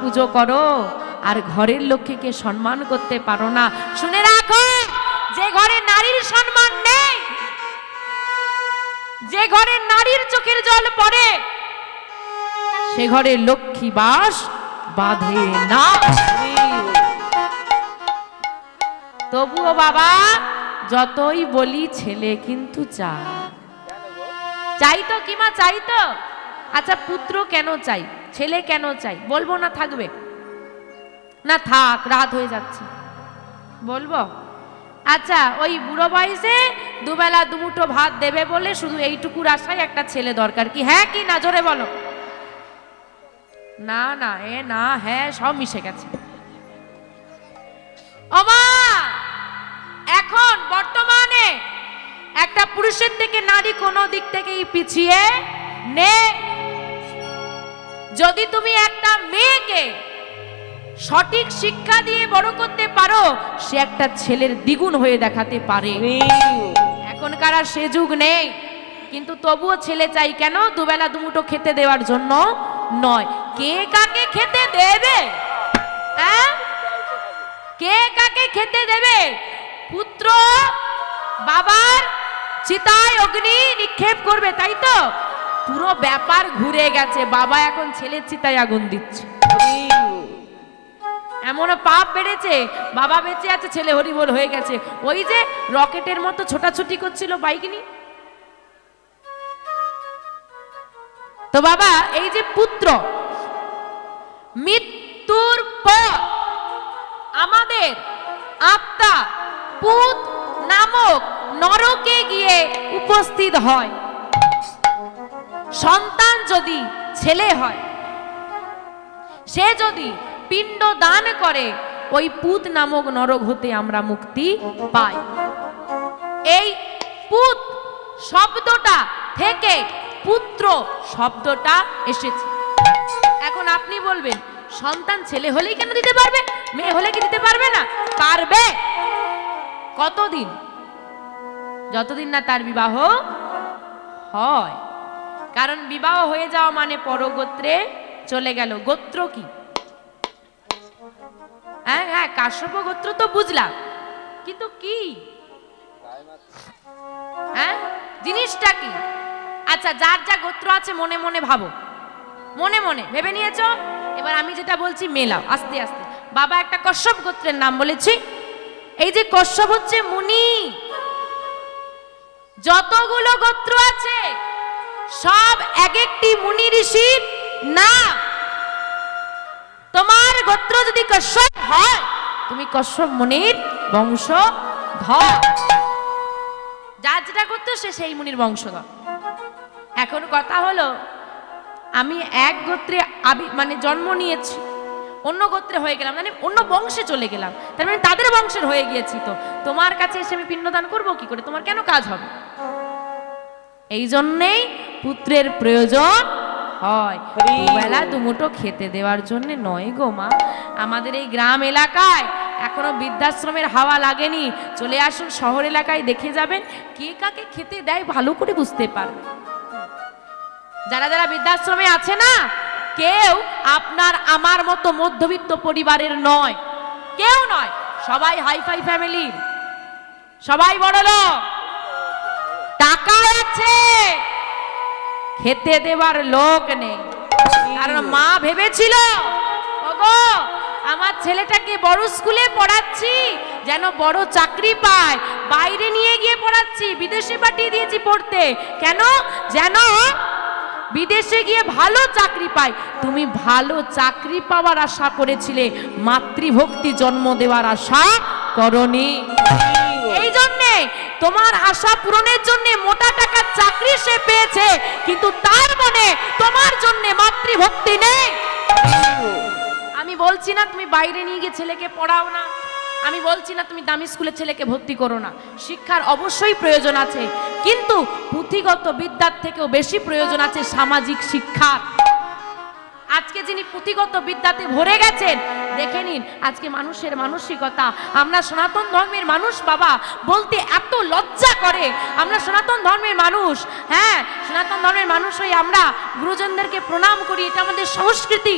পুজো করো আর ঘরের লক্ষ্মীকে সম্মান করতে পারো না। শুনে রাখো, যে ঘরে নারীর সম্মান নেই, যে ঘরে নারীর চোখের জল পড়ে, সে ঘরে লক্ষ্মী বাস বাঁধে না। তবুও বাবা যতই বলি ছেলে কিন্তু চাই তো কি মা, চাই তো। আচ্ছা পুত্র কেন চাই, ছেলে কেন চাই বলবো না থাকবে না? থাক, রাত হয়ে যাচ্ছে, বলবো। আচ্ছা ওই বুড়ো বয়সে দুবেলা দুমুঠো ভাত দেবে বলে শুধু এইটুকুর আশায় একটা ছেলে দরকার, কি হ্যাঁ কি না? জোরে বলো। না না এ না হ্যাঁ সব মিশে গেছে। ওমা এখন বর্তমানে একটা পুরুষের থেকে নারী কোনো দিক থেকেই পিছিয়ে নেই। যদি তুমি একটা মেয়েকে সঠিক শিক্ষা দিয়ে বড় করতে পারো, সে একটা ছেলের দ্বিগুণ হয়ে দেখাতে পারে। এখনকার আর সে যুগ নেই, কিন্তু তবুও ছেলে চাই কেন? দুবেলা দুমুঠো খেতে দেওয়ার জন্য নয়। কে কাকে খেতে দেবে? কে কাকে খেতে দেবে? পুত্র বাবার চিতায় অগ্নি নিক্ষেপ করবে, তাই তো? পুরো ব্যাপার ঘুরে গেছে, বাবা এখন ছেলের চিতায় আগুন দিচ্ছে। এমনও পাপ বেড়েছে, বাবা বেঁচে আছে, ছেলে হরিবোল হয়ে গেছে। ওই যে রকেটের মতো ছোটাছুটি করছিল বাইক নিয়ে। তো বাবা এই যে পুত্র, মৃত্যুর পর আমাদের আত্মা পুত নামক নরকে গিয়ে উপস্থিত হয়। সন্তান যদি ছেলে হয়, সে যদি পিণ্ড দান করে, ওই পুত নামক নরক হতে আমরা মুক্তি পাই। এই পুত শব্দটা থেকে পুত্র শব্দটা এসেছে। এখন আপনি বলবেন সন্তান ছেলে হলেই কেন দিতে পারবে, মেয়ে হলে কি দিতে পারবে না? পারবে। কতদিন? যতদিন না তার বিবাহ হয়। কারণ বিবাহ হয়ে যাওয়া মানে পরগোত্রে চলে গেল। গোত্র কি? হ্যাঁ হ্যাঁ কাশ্যপ গোত্র তো বুঝলাম, কিন্তু কি হ্যাঁ জিনিসটা কি? আচ্ছা যার যা গোত্র আছে মনে মনে ভাবো, মনে মনে ভেবে নিয়েছো। এবার আমি যেটা বলছি মেলাও আস্তে আস্তে। বাবা একটা কশ্যপ গোত্রের নাম বলেছি। এই যে কশ্যপ হচ্ছে মুনি। যতগুলো গোত্র আছে সব এক একটি মুনি ঋষির নাম। তোমার গোত্র যদি কশ্যপ হয়, তুমি কশ্যপ মুনির বংশধর। যার যেটা গোত্র সে সেই মুনির বংশধর। এখন কথা হলো, আমি এক গোত্রে মানে জন্ম নিয়েছি, অন্য গোত্রে হয়ে গেলাম, মানে অন্য বংশে চলে গেলাম, তার মানে তাদের বংশের হয়ে গিয়েছি। তো তোমার কাছে এসে আমি পিণ্ডদান করবো কি করে? তোমার কেন কাজ হবে? এই জন্যেই পুত্রের প্রয়োজন হয়, দুবেলা দুমুঠো খেতে দেওয়ার জন্য নয় গো মা। আমাদের এই গ্রাম এলাকায় এখনো বৃদ্ধাশ্রমের হাওয়া লাগেনি। চলে আসুন শহর এলাকায়, দেখে যাবেন কে কাকে খেতে দেয় ভালো করে বুঝতে পারবে। যারা যারা বৃদ্ধাশ্রমে আছে না, কেউ আপনার আমার মতো মধ্যবিত্ত পরিবারের নয়, কেউ নয়। সবাই হাইফাই ফ্যামিলির, সবাই বড়লোক, টাকা আছে, খেতে দেবার লোক নেই। কারণ মা ভেবেছিল ওগো আমার ছেলেটাকে বড় স্কুলে পড়াচ্ছি যেন বড় চাকরি পায়, বাইরে নিয়ে গিয়ে পড়াচ্ছি, বিদেশে পাঠিয়ে দিয়েছি পড়তে, কেন? যেন বিদেশে গিয়ে ভালো চাকরি পায়। তুমি ভালো চাকরি পাওয়ার আশা করেছিলে, মাতৃভক্তি জন্ম দেওয়ার আশা করনি। এই জন্যে তোমার আশা পূরণের জন্য মোটা টাকার চাকরি সে পেয়েছে, কিন্তু তার মনে তোমার জন্য মাতৃভক্তি নেই। আমি বলছি না তুমি বাইরে নিয়ে গিয়ে ছেলেকে পড়াও না, আমি বলছি না তুমি দামি স্কুলে ছেলেকে ভর্তি করো না। শিক্ষার অবশ্যই প্রয়োজন আছে, কিন্তু পুঁথিগত বিদ্যার থেকেও বেশি প্রয়োজন আছে সামাজিক শিক্ষার। আজকে যিনি পুঁথিগত বিদ্যাতে ভরে গেছেন, দেখে নিন আজকে মানুষের মানসিকতা। আমরা সনাতন ধর্মের মানুষ বাবা বলতে এত লজ্জা করে। আমরা সনাতন ধর্মের মানুষ, হ্যাঁ সনাতন ধর্মের মানুষ হয়ে আমরা গুরুজনদেরকে প্রণাম করি, এটা আমাদের সংস্কৃতি।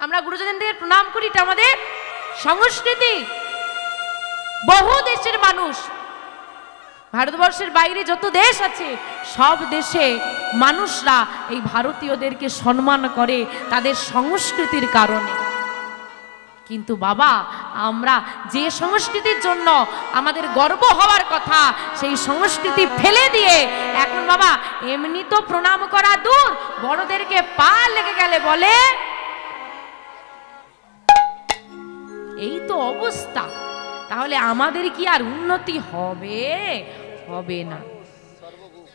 আমরা গুরুজনদের প্রণাম করি, এটা আমাদের সংস্কৃতি। বহু দেশের মানুষ, ভারতবর্ষের বাইরে যত দেশ আছে সব দেশে মানুষরা এই ভারতীয়দেরকে সম্মান করে তাদের সংস্কৃতির কারণে। কিন্তু বাবা, আমরা যে সংস্কৃতির জন্য আমাদের গর্ব হওয়ার কথা সেই সংস্কৃতি ফেলে দিয়ে এখন বাবা এমনি তো প্রণাম করা দূর, বড়দেরকে পা লেগে গেলে বলে এই তো অবস্থা। তাহলে আমাদের কি আর উন্নতি হবে? হবে না।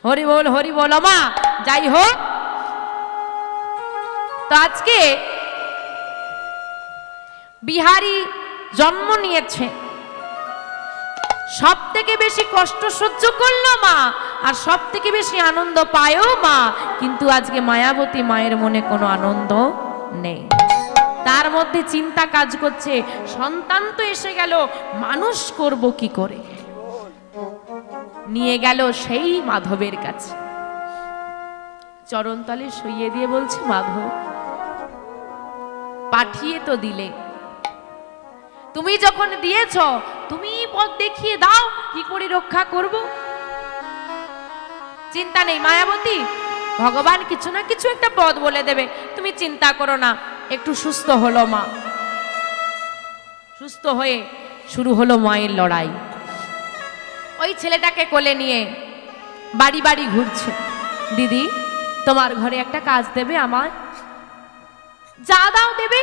হরি বল, হরি বল মা। যাই হোক, তো আজকে বিহারী জন্ম নিয়েছে, সব থেকে বেশি কষ্ট সহ্য করলো মা, আর সব থেকে বেশি আনন্দ পায়ও মা। কিন্তু আজকে মায়াবতী মায়ের মনে কোনো আনন্দ নেই, তার মধ্যে চিন্তা কাজ করছে, সন্তান তো এসে গেল, মানুষ করব কি করে। নিয়ে গেল সেই মাধবের কাছে, চরণতলে শুইয়ে দিয়ে বলছে, মাধব পাঠিয়ে তো দিলে, তুমি যখন দিয়েছ তুমি পথ দেখিয়ে দাও, কি করে রক্ষা করব। চিন্তা নেই মায়াবতী, ভগবান কিছু না কিছু একটা পথ বলে দেবে, তুমি চিন্তা করো না। একটু সুস্থ হলো মা, সুস্থ হয়ে শুরু হলো মায়ের লড়াই। ওই ছেলেটাকে কোলে নিয়ে বাড়ি বাড়ি ঘুরছে, দিদি তোমার ঘরে একটা কাজ দেবে, আমার যা দাও দেবে,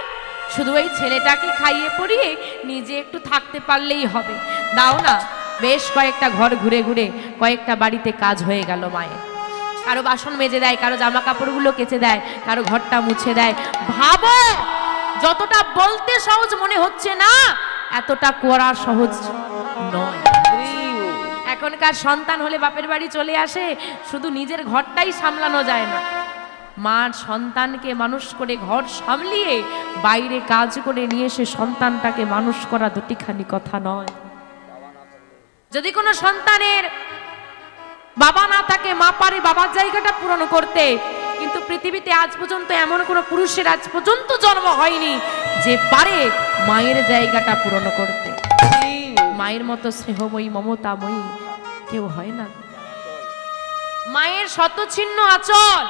শুধু এই ছেলেটাকে খাইয়ে পরিয়ে নিজে একটু থাকতে পারলেই হবে, দাও না। বেশ কয়েকটা ঘর ঘুরে ঘুরে কয়েকটা বাড়িতে কাজ হয়ে গেল মায়ের। কারো বাসন মেজে দেয়, কারো জামা কাপড়গুলো কেচে দেয়, কারো ঘরটা মুছে দেয়। ভাবো, যতটা বলতে সহজ মনে হচ্ছে না, এতটা করা সহজ নয়। এখনকার সন্তান হলে বাপের বাড়ি চলে আসে, শুধু নিজের ঘরটাই সামলানো যায় না, মা সন্তানকে মানুষ করে ঘর সামলিয়ে বাইরে কাজ করে নিয়ে এসে সন্তানটাকে মানুষ করা দুটিখানি কথা নয়। যদি কোনো সন্তানের বাবা না থাকে, মা পারে বাবার জায়গাটা পূরণ করতে, কিন্তু পৃথিবীতে আজ পর্যন্ত এমন কোনো পুরুষের আজ পর্যন্ত জন্ম হয়নি যে পারে মায়ের জায়গাটা পূরণ করতে। মায়ের মতো স্নেহময়ী মমতাময়ী কেউ হয় না। মায়ের শতচ্ছিন্ন আঁচল,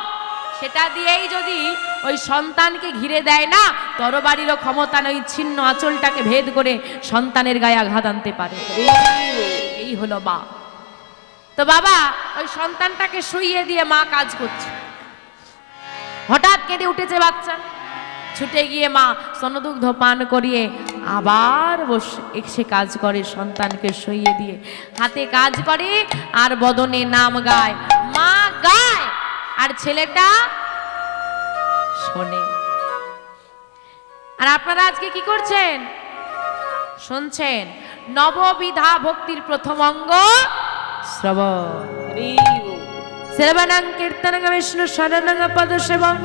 সেটা দিয়েই যদি ওই সন্তানকে ঘিরে দেয় না, তরবারিরও ক্ষমতা নেই ছিন্ন আঁচলটাকে ভেদ করে সন্তানের গায়ে আঘাত আনতে পারে। এই হলো মা। তো বাবা ওই সন্তানটাকে শুইয়ে দিয়ে মা কাজ করছে, হঠাৎ কেঁদে উঠেছে বাচ্চা, ছুটে গিয়ে মা স্তনদুগ্ধ পান করিয়ে আবার বসে এসে কাজ করে, সন্তানকে শুইয়ে দিয়ে হাতে কাজ করে আর বদনে নাম গায়। মা গায় আর ছেলেটা শোনে। আর আপনারা আজকে কি করছেন? শুনছেন। নববিধা ভক্তির প্রথম অঙ্গ শ্রবণ। শ্রবণং কীর্তনং বিষ্ণু শরণং পদসেবং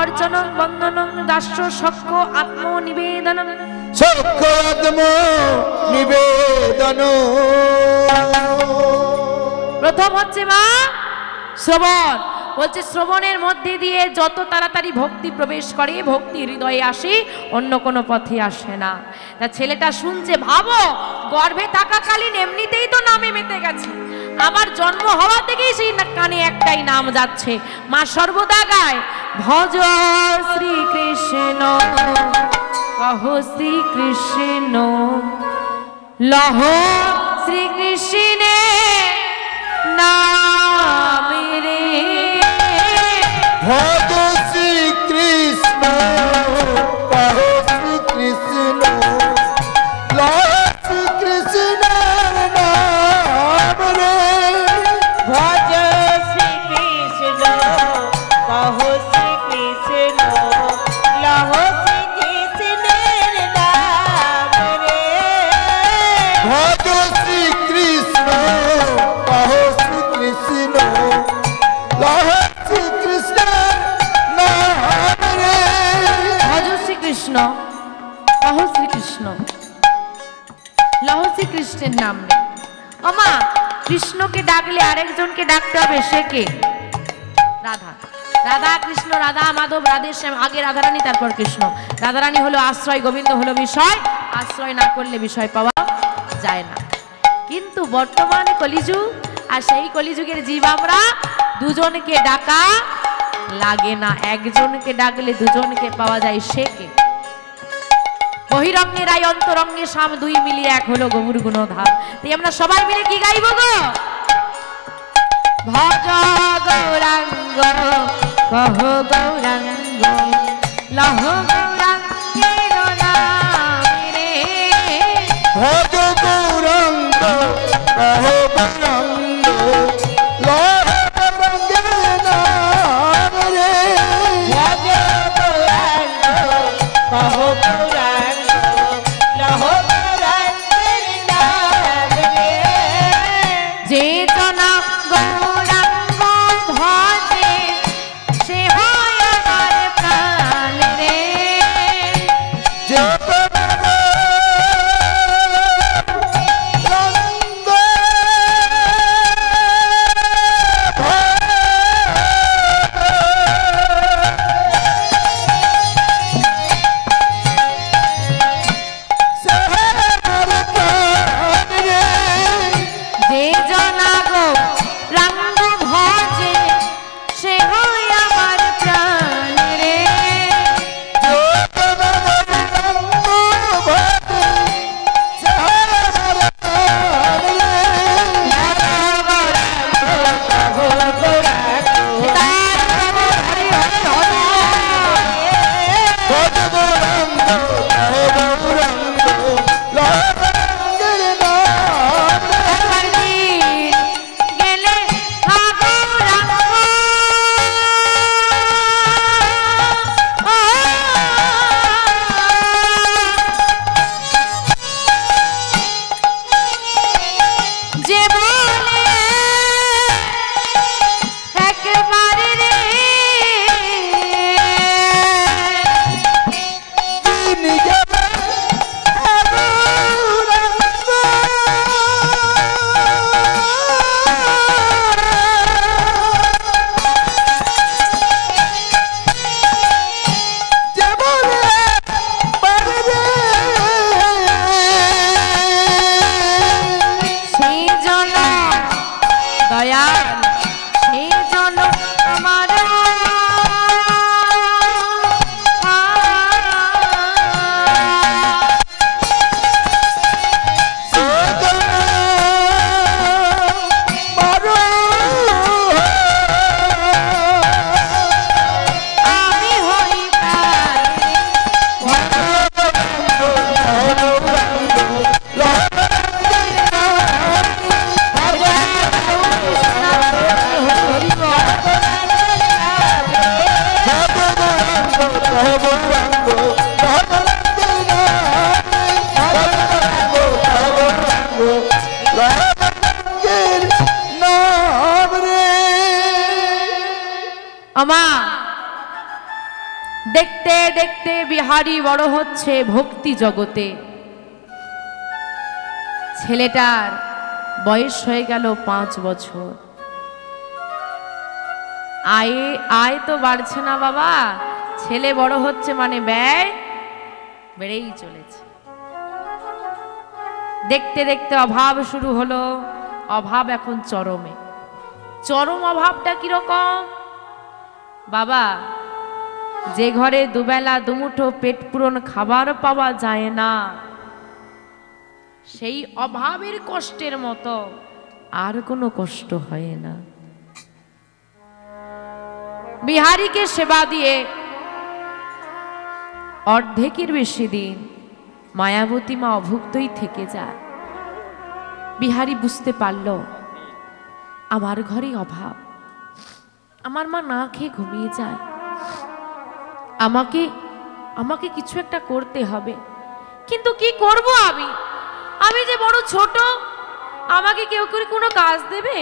অর্চনং বন্দনং দাস্য সখ্য আত্ম নিবেদনম। সখ্য আত্ম নিবেদন। প্রথম হচ্ছে মা শ্রবণ। বলছে শ্রবণের মধ্যে দিয়ে যত তাড়াতাড়ি ভক্তি প্রবেশ করে, ভক্তি হৃদয়ে আসে, অন্য কোনো পথে আসে না। তা ছেলেটা শুনছে, ভাবো গর্ভে থাকাকালীন এমনিতেই তো নামে মেতে গেছে, আবার জন্ম হওয়া থেকেই সেই কানে একটাই নাম যাচ্ছে। মা সর্বদা গায়, ভজ শ্রীকৃষ্ণ কহ শ্রীকৃষ্ণ লহ শ্রীকৃষ্ণে নাম রে। ভজ শ্রীকৃষ্ণ কহ শ্রীকৃষ্ণ লহ শ্রীকৃষ্ণ নাম রে। ভজ শ্রীকৃষ্ণ কহ শ্রীকৃষ্ণ লহ শ্রীকৃষ্ণের নাম রে। ভজ শ্রীকৃষ্ণ কহ শ্রীকৃষ্ণ লহ শ্রীকৃষ্ণ নাম রে। ভজ শ্রীকৃষ্ণ কহ শ্রীকৃষ্ণ লহ শ্রীকৃষ্ণের নাম রে। ও মা, কৃষ্ণকে ডাকলে আরেকজনকে ডাকতে হবে, সে কে? রাধা। রাধা কৃষ্ণ, রাধা মাধব, রাধে শ্যাম, আগে রাধারানী তারপর কৃষ্ণ। রাধারানী হলো আশ্রয়, গোবিন্দ হলো বিষয়। আশ্রয় না করলে বিষয় পাওয়া যায় না। কিন্তু বর্তমানে কলিযুগ, আর সেই কলিযুগের জীব আমরা, দুজনকে ডাকা লাগে না, একজনকে ডাকলে দুজনকে পাওয়া যায়। সে কে? বহিরঙ্গে রায় অন্তরঙ্গে শাম, দুই মিলিয়ে এক হলো গৌর গুণধাম। তাই আমরা সবাই মিলে কি গাইব গো? ভজ গৌরাঙ্গ কহ গৌরাঙ্গ লহ গৌরাঙ্গের নাম রে। ভজ গৌরাঙ্গ কহ গৌরাঙ্গ লহ গৌরাঙ্গের নাম রে। ভজ গৌরাঙ্গ কহ গৌরাঙ্গ লহ গৌরাঙ্গের নাম রে। যে জনা গৌরাঙ্গ ভজে সে হয় আমার প্রাণ রে। যে যে জনা গৌরাঙ্গ ভজে সে হয় আমার প্রাণ রে। গেলে যে বলে একবারে রে সেই জন্য দয়াল, সেই জন্য আমার আমি হই আমা। দেখতে দেখতে বিহারী বড় হচ্ছে ভক্তি জগতে। ছেলেটার বয়স হয়ে গেল 5 বছর। আয় তো বাড়ছে না বাবা, ছেলে বড় হচ্ছে মানে ব্যয় বেড়েই চলেছে। দেখতে দেখতে অভাব শুরু হলো। অভাব এখন চরমে। চরম অভাবটা কিরকম বাবা? যে ঘরে দুবেলা দুমুঠো পেট পূরণ খাবার পাওয়া যায় না, সেই অভাবের কষ্টের মতো আর কোনো কষ্ট হয় না। বিহারীকে সেবা দিয়ে অর্ধেকের বেশি দিন মায়াবতী মা অভুক্তই থেকে যায়। বিহারী বুঝতে পারল আমার ঘরে অভাব, আমার মা না খেয়ে ঘুমিয়ে যায়, আমাকে কিছু একটা করতে হবে। কিন্তু কি করব আমি? আমি যে বড় ছোট, আমাকে কেউ করে কোনো কাজ দেবে?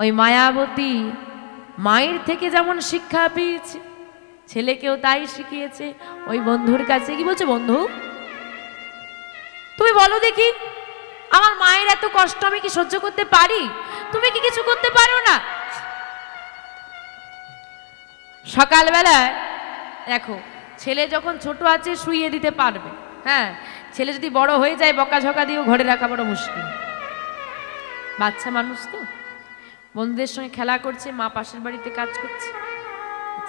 ওই মায়াবতী মায়ের থেকে যেমন শিক্ষা পেয়েছে, ছেলেকেও তাই শিখিয়েছে। ওই বন্ধুর কাছে কি বলছে, বন্ধু তুমি বলো দেখি, আমার মায়ের এত কষ্ট আমি কি সহ্য করতে পারি? তুমি কি কিছু করতে পারো না? সকালবেলায় দেখো, ছেলে যখন ছোট আছে শুইয়ে দিতে পারবে, হ্যাঁ, ছেলে যদি বড় হয়ে যায় বকাঝকা দিয়েও ঘরে রাখা বড় মুশকিল। বাচ্চা মানুষ তো, বন্ধুদের সঙ্গে খেলা করছে, মা পাশের বাড়িতে কাজ করছে,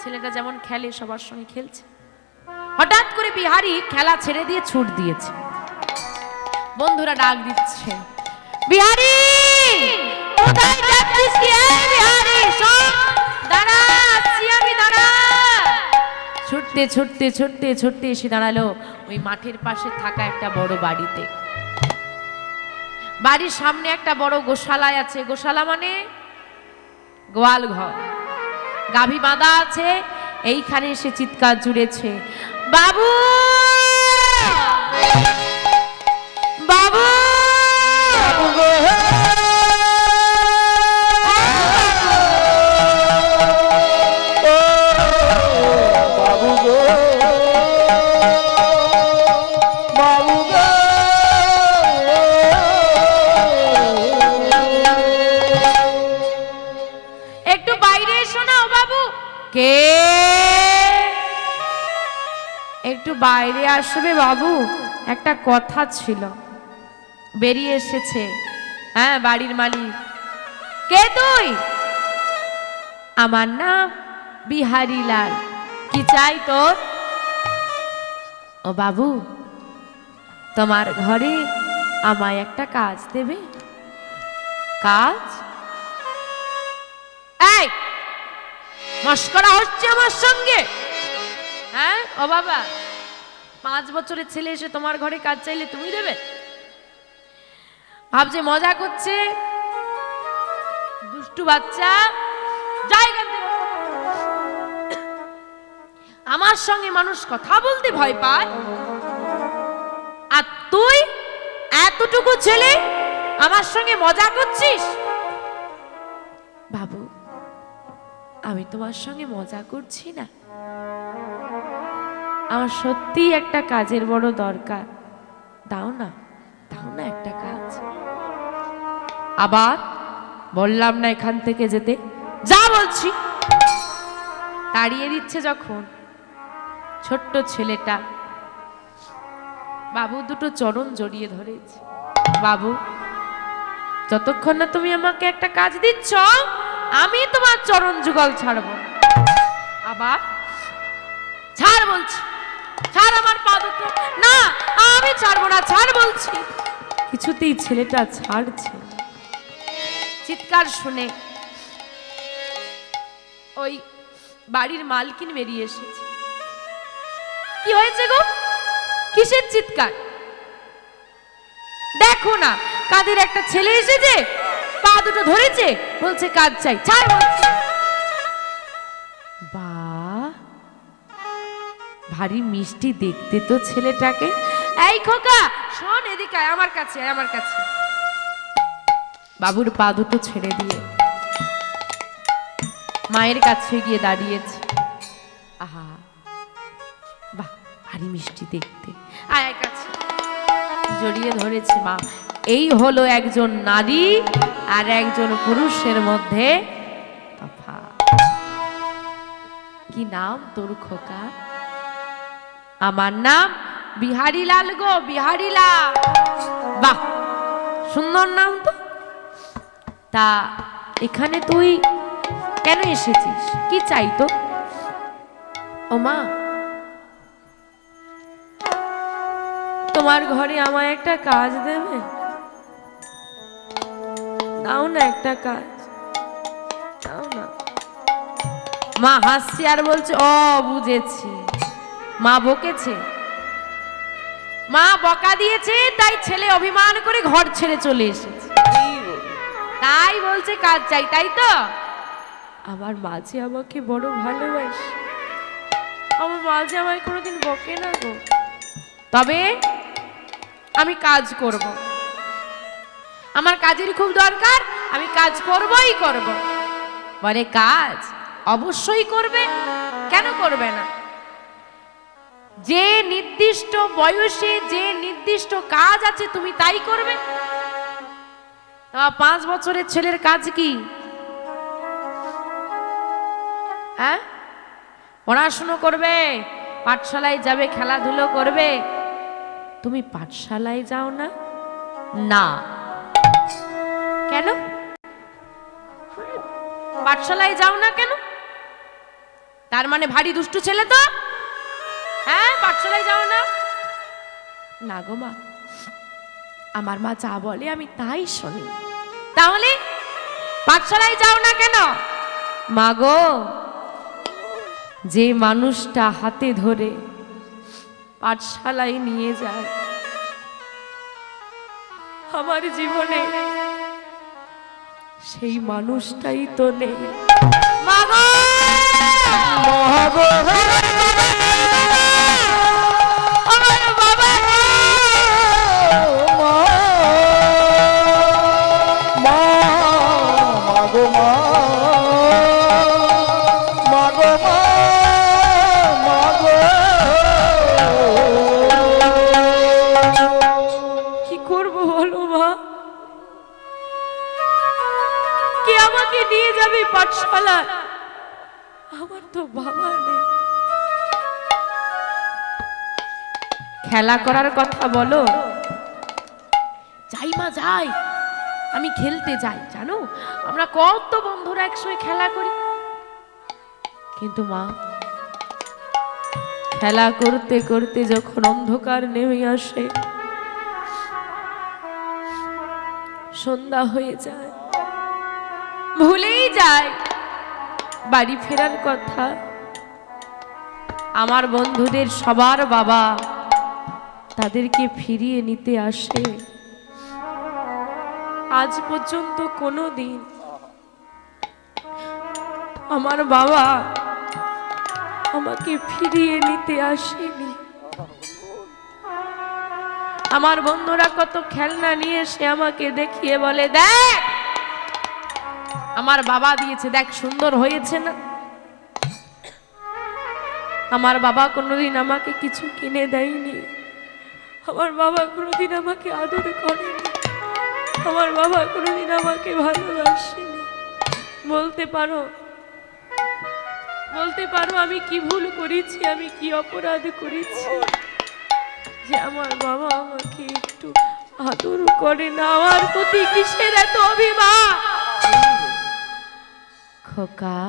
ছেলেটা যেমন খেলে সবার সঙ্গে খেলছে। হঠাৎ করে বিহারি খেলা ছেড়ে দিয়ে ছুট দিয়েছে। বন্ধুরা ডাক দিচ্ছে, বিহারি কোথায় যাচ্ছিস কি? এই বিহারি শোন, দাঁড়া, আসছি আমি, দাঁড়া। ছুটতে ছুটতে ছুটতে ছুটতে এসে দাঁড়ালো ওই মাঠের পাশে থাকা একটা বড় বাড়িতে। বাড়ির সামনে একটা বড় গোশালায় আছে। গোশালা মানে গোয়াল ঘর, গাভী বাঁধা আছে। এইখানে এসে চিৎকার জুড়েছে, বাবু বাবু একটু বাইরে এসো না। ও বাবু, কে? একটু বাইরে আসবে বাবু, একটা কথা ছিল। বেরিয়ে এসেছে, হ্যাঁ, বাড়ির মালিক। কে তুই? আমার নাম বিহারি লাল। কি চাই তোর? ও বাবু, তোমার ঘরে আমায় একটা কাজ দেবে। কাজ? এই মস্করা হচ্ছে আমার সঙ্গে? হ্যাঁ, ও বাবা, 5 বছরের ছেলে এসে তোমার ঘরে কাজ চাইলে তুমি দেবে? ভাবছে মজা করছে, দুষ্টু বাচ্চা। যাই এখান থেকে। আমার সঙ্গে মানুষ কথা বলতে ভয় পায়, আর তুই এতটুকু ছেলে আমার সঙ্গে মজা করছিস? বাবু, আমি তোমার সঙ্গে মজা করছি না, আমার সত্যি একটা কাজের বড় দরকার। দাও না, দাও না একটা কাজ। আবার বললাম না এখান থেকে যেতে, যা বলছি। তাড়িয়ে দিচ্ছে যখন, ছোট্ট ছেলেটা বাবু দুটো চরণ জড়িয়ে ধরেছে। বাবু, যতক্ষণ না তুমি আমাকে একটা কাজ দিচ্ছ আমি তোমার চরণ যুগল ছাড়ব না। আবার ছাড় বলছি, ছাড় আমার পা দুটো। না, আমি ছাড়বো না, ছাড় বলছি। কিছুতেই ছেলেটা ছাড়ছে। চিৎকার শুনে ওই বাড়ির মালকিন বেরিয়ে এসেছে। কি হয়েছে গো? কিসের চিৎকার? দেখো না, কাদের একটা ছেলে এসেছে, পা দুটো ধরেছে, বলছে কাজ চাই। ছাড় বলছি। বাহ, ভারী মিষ্টি দেখতে তো ছেলেটাকে। এই খোকা শোন, এদিকে আয়, আমার কাছে আয়, আমার কাছে। বাবুর পা দুটো ছেড়ে দিয়ে মায়ের কাছে গিয়ে দাঁড়িয়েছে। আহা, বাহ, ভারী মিষ্টি দেখতে। আয় আয় কাছে। জড়িয়ে ধরেছে মা। এই হলো একজন নারী আর একজন পুরুষের মধ্যে তফাৎ। কি নাম তোর খোকা? আমার নাম বিহারি লাল গো, বিহারি লাল। বাহ, সুন্দর নাম তো। তা এখানে তুই কেন এসেছিস? কি চাই তো? ও মা, তোমার ঘরে আমায় একটা কাজ দেবে? দাও না একটা কাজ, দাও না। মা হাসছে আর বলছে, ও বুঝেছি, মা বকেছে, মা বকা দিয়েছে, তাই ছেলে অভিমান করে ঘর ছেড়ে চলে এসেছে, তাই বলছে কাজ চাই, তাই তো? আমার মাঝে আমাকে বড় ভালোবাসে, আমার মাঝে আমায় কোনোদিন বকে না গো। তবে আমি কাজ করব, আমার কাজের খুব দরকার, আমি কাজ করবই করব। বলে কাজ অবশ্যই করবে, কেন করবে না? যে নির্দিষ্ট বয়সে যে নির্দিষ্ট কাজ আছে তুমি তাই করবে। 5 বছরের ছেলের কাজ কি? হ্যাঁ, পড়াশুনো করবে, পাঠশালায় যাবে, খেলাধুলো করবে। তুমি পাঠশালায় যাও না? না। কেন পাঠশালায় যাও না কেন? তার মানে ভারী দুষ্টু ছেলে তো। হ্যাঁ, পাঠশালায় যাও না? না গো মা, আমার মা যা বলে আমি তাই শুনি। তাহলে পাঠশালায় যাও না কেন? মা গো, যে মানুষটা হাতে ধরে পাঠশালায় নিয়ে যায়, আমার জীবনে সেই মানুষটাই তো নেই। মা গো, আমার বাবা কি করবো বলো মা? কে আমাকে নিয়ে যাবে পাঠশালা? আমার তো বাবা নেই। খেলা করার কথা বলো, যাই মা যাই, আমি খেলতে যাই। জানো, আমরা কত বন্ধুরা একসঙ্গে খেলা করি। কিন্তু মা, খেলা করতে করতে যখন অন্ধকার নেমে আসে, সন্ধ্যা হয়ে যায়, ভুলেই যায় বাড়ি ফেরার কথা। আমার বন্ধুদের সবার বাবা তাদেরকে ফিরিয়ে নিতে আসে। আজ পর্যন্ত কোনো দিন আমার বাবা আমাকে ফিরিয়ে নিতে আসেনি। আমার বন্ধুরা কত খেলনা নিয়ে এসে আমাকে দেখিয়ে বলে, দেখ আমার বাবা দিয়েছে, দেখ সুন্দর হয়েছে না। আমার বাবা কোনোদিন আমাকে কিছু কিনে দেয়নি। আমার বাবা কোনোদিন আমাকে আদর করেনি। আমার বাবা কোনোদিন আমাকে ভালোবাসেনি। বলতে পারো আমি কি ভুল করেছি, আমি কি অপরাধ করেছি যে আমার বাবা আমাকে একটু আদর করে না? আমার প্রতি কিসের এত অভিমান? খোকা,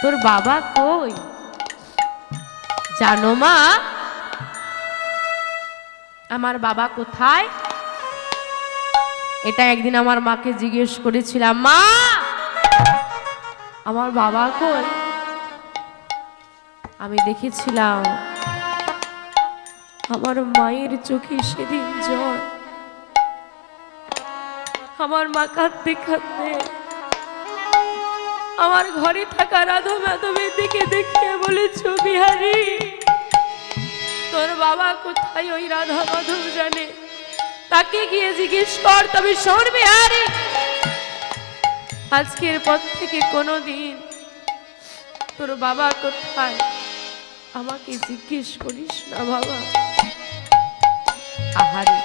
তোর বাবা কই জানো মা? আমার বাবা কোথায়? এটা একদিন আমার মাকে জিজ্ঞেস করেছিলাম, মা আমার বাবা কই? আমি দেখেছিলাম আমার মায়ের চোখে সেদিন জল। আমার মা কাঁদতে কাঁদতে আমার ঘরে থাকা রাধা মাধবের দিকে দেখিয়ে বলেছ, বিহারী তোর বাবা কোথায়? ওই রাধা মাধব জানে, তাকে গিয়ে জিজ্ঞেস কর। তবে শোন বিহারী, আজকের পর থেকে কোনোদিন তোর বাবা কোথায় আমাকে জিজ্ঞেস করিস না বাবা। আহারে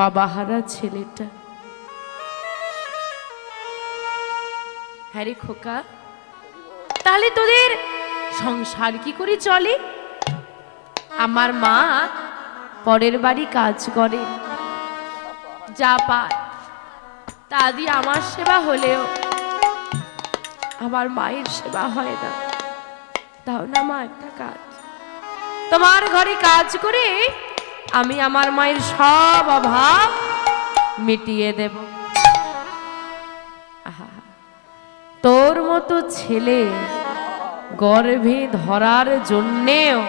বাবা হারা ছেলেটা। হ্যাঁ রে খোকা, তাহলে তোদের সংসার কি করে চলে? আমার মা পরের বাড়ি কাজ করে, যা পায় তা দিয়ে আমার সেবা হলেও আমার মায়ের সেবা হয় না। তাও না মা একটা কাজ, তোমার ঘরে কাজ করে আমি আমার মায়ের সব অভাব মিটিয়ে দেব। তোর মতো ছেলে গর্ভে ধরার জন্যেও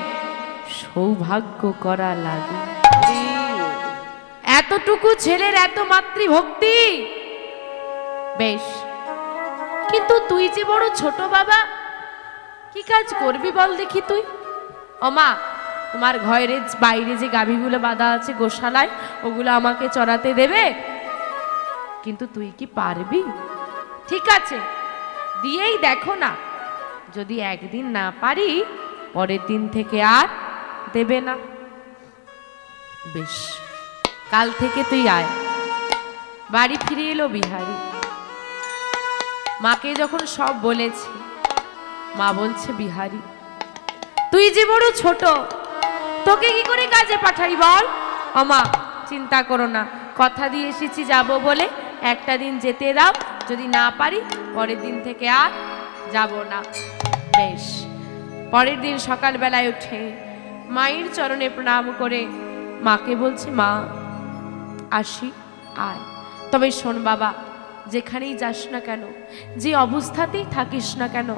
সৌভাগ্য করা লাগে। এতটুকু ছেলের এত মাতৃভক্তি, বেশ। কিন্তু তুই যে বড় ছোট বাবা, কি কাজ করবি বল দেখি তুই? ও মা, তোমার ঘরের বাইরে যে গাভীগুলো বাঁধা আছে গোশালায়, ওগুলো আমাকে চড়াতে দেবে? কিন্তু তুই কি পারবি? ঠিক আছে, দিয়েই দেখো না। যদি একদিন না পারি, পরের দিন থেকে আর দেবে না। বেশ, কাল থেকে তুই আয়। বাড়ি ফিরে এলো বিহারী। মাকে যখন সব বলেছে, মা বলছে বিহারী তুই যে বড় ছোট, তোকে কি করে কাজে পাঠাই বল। আমা চিন্তা করো না, কথা দিয়ে এসেছি যাব বলে, একটা দিন যেতে দাও, যদি না পারি পরের দিন থেকে আর যাব না। বেশ। পরের দিন সকালবেলায় উঠে মায়ের চরণে প্রণাম করে মাকে বলছে, মা আসি, আয়। তবে শোন বাবা, যেখানেই যাস না কেন, যে অবস্থাতেই থাকিস না কেন,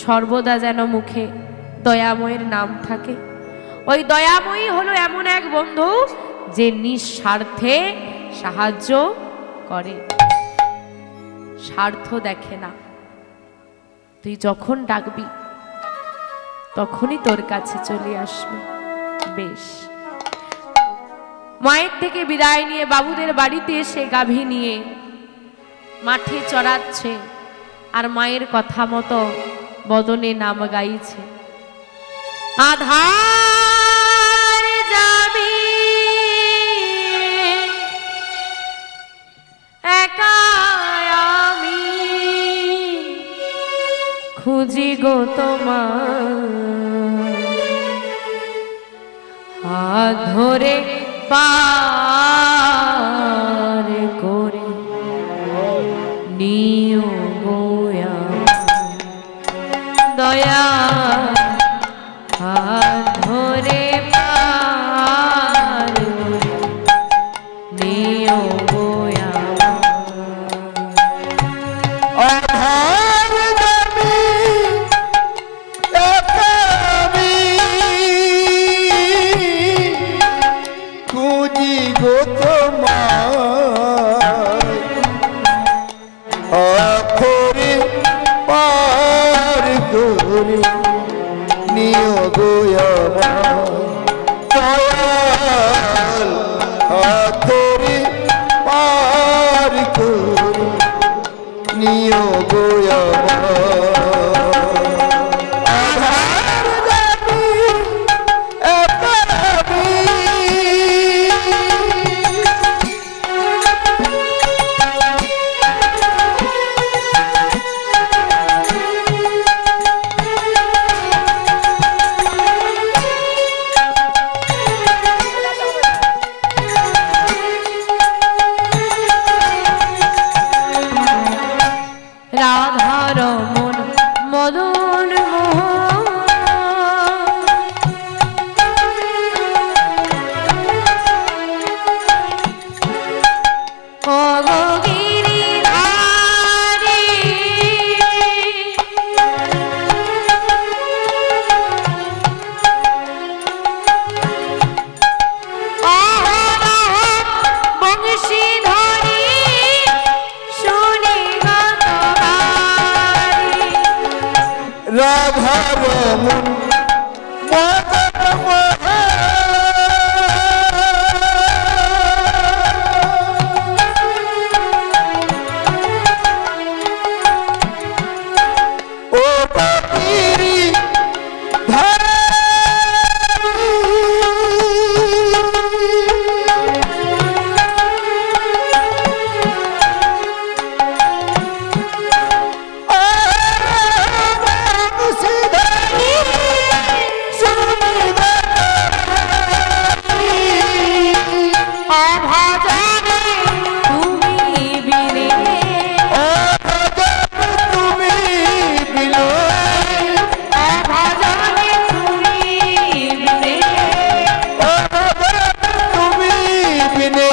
সর্বদা যেন মুখে দয়াময়ের নাম থাকে। ওই দয়াময়ী হলো এমন এক বন্ধু যে নিঃস্বার্থে সাহায্য করে, স্বার্থ দেখে না। তুই যখন ডাকবি তখনই তোর কাছে চলে আসবে। বেশ। মায়ের থেকে বিদায় নিয়ে বাবুদের বাড়িতে এসে গাভী নিয়ে মাঠে চড়াচ্ছে, আর মায়ের কথা মতো বদনে নাম গাইছে। আধার যাবি একা আমি খুঁজি গো তোমার, হাত ধরে পার করে নিও গোয়া দয়া, হাত ধরে পার করে নিও গোয়া। আধার যাবি একা আমি খুঁজি গো তোমার, আখরে পার করে নিও গো আমার দয়াল, আখরে পার করে নিও গো আমার। আধার যাবি একা আমি রাধার মন মদন মোহন, ও গো গিরিধারী, বংশীধরী শুনি গো তোমারি। রাধার মন মদন মোহন, ও গিরি ধারী অভাজনে তুমি বিনে, তুমি বিলো অভাজনে তুমি বিনে, তুমি বিনে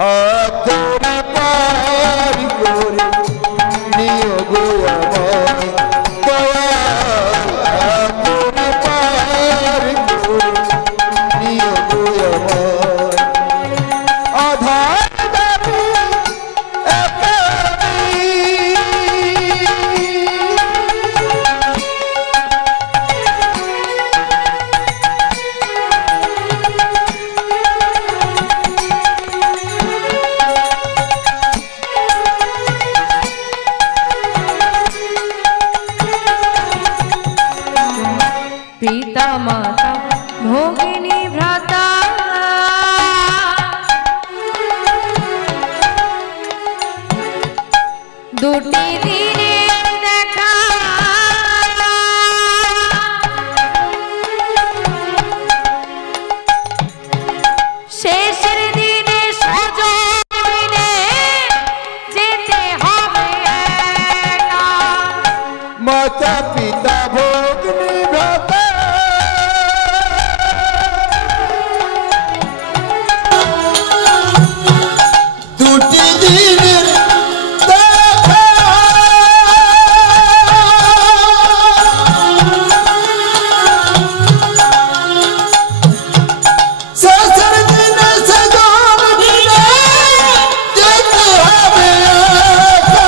হাত ধরে পার করে নিও গো আমার দয়াল, হাত ধরে পার করে নিও গো আমার। আধার যাবি একা আমি পিতা মাতা ভগিনী ভ্রাতা দুটি দিনের দেখা শেষের দিনে সুজন মিলে যেতে হবে একা। মাতা পিতা ভগ্নী ভ্রাতা দুটি দিনের দেখা শেষের দিনে সেজন মিলে যেতে হবে একা।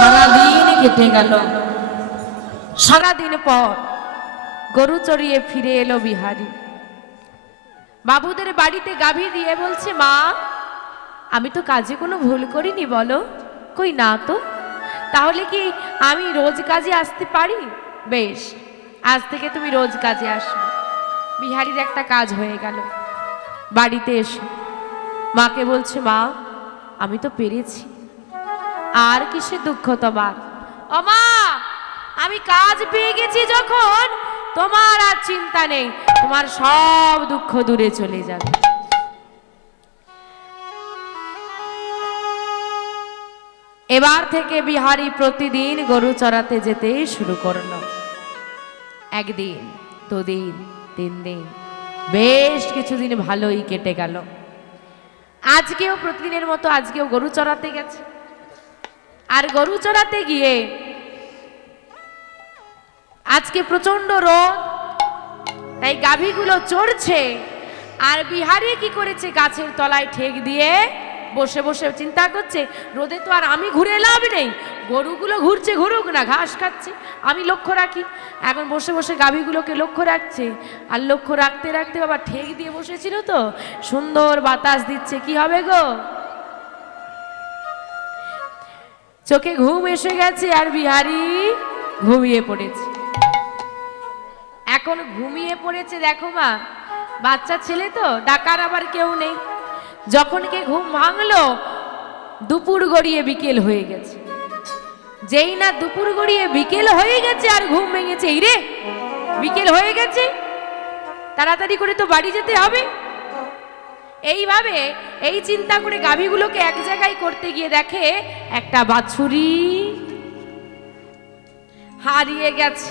সারাদিন কেটে গেল। সারাদিন পর গরু চড়িয়ে ফিরে এলো বিহারী। বাবুদের বাড়িতে গাভী দিয়ে বলছে, মা আমি তো কাজে কোনো ভুল করিনি বলো। কই না তো। তাহলে কি আমি রোজ কাজে আসতে পারি? বেশ, আজ থেকে তুমি রোজ কাজে আসবে। বিহারীর একটা কাজ হয়ে গেল। বাড়িতে এসো মাকে বলছে, মা আমি তো পেরেছি, আর কিসের দুঃখ তোমার? ও মা, আমি কাজ পেয়ে গেছি যখন তোমার আর চিন্তা নেই, তোমার সব দুঃখ দূরে চলে যাবে। এবার থেকে বিহারী প্রতিদিন গরু চড়াতে যেতে শুরু করলো। একদিন, দুদিন, 3 দিন, বেশ কিছুদিন ভালোই কেটে গেল। আজকেও প্রতিদিনের মতো আজকেও গরু চড়াতে গেছে। আর গরু চড়াতে গিয়ে আজকে প্রচন্ড রোদ, তাই গাভীগুলো চড়ছে। আর বিহারী কি করেছে, গাছের তলায় ঠেক দিয়ে বসে বসে চিন্তা করছে, রোদে তো আর আমি ঘুরে লাভ নেই, গরুগুলো ঘুরছে ঘুরুক না, ঘাস খাচ্ছে, আমি লক্ষ্য রাখি। এখন বসে বসে গাভীগুলোকে লক্ষ্য রাখছে। আর লক্ষ্য রাখতে রাখতে বাবা ঠেক দিয়ে বসেছিল তো, সুন্দর বাতাস দিচ্ছে। কি হবে গো, চোখে ঘুম এসে গেছে আর বিহারী ঘুমিয়ে পড়েছে। এখন ঘুমিয়ে পড়েছে, দেখো মা বাচ্চা ছেলে তো, ডাকার আবার কেউ নেই। যখন কে ঘুম ভাঙলো, দুপুর গড়িয়ে বিকেল হয়ে গেছে। যেই না দুপুর গড়িয়ে বিকেল হয়ে গেছে আর ঘুম ভেঙেছে, এই রে বিকেল হয়ে গেছে, তাড়াতাড়ি করে তো বাড়ি যেতে হবে। এইভাবে এই চিন্তা করে গাভীগুলোকে এক জায়গায় করতে গিয়ে দেখে একটা বাছুরি হারিয়ে গেছে।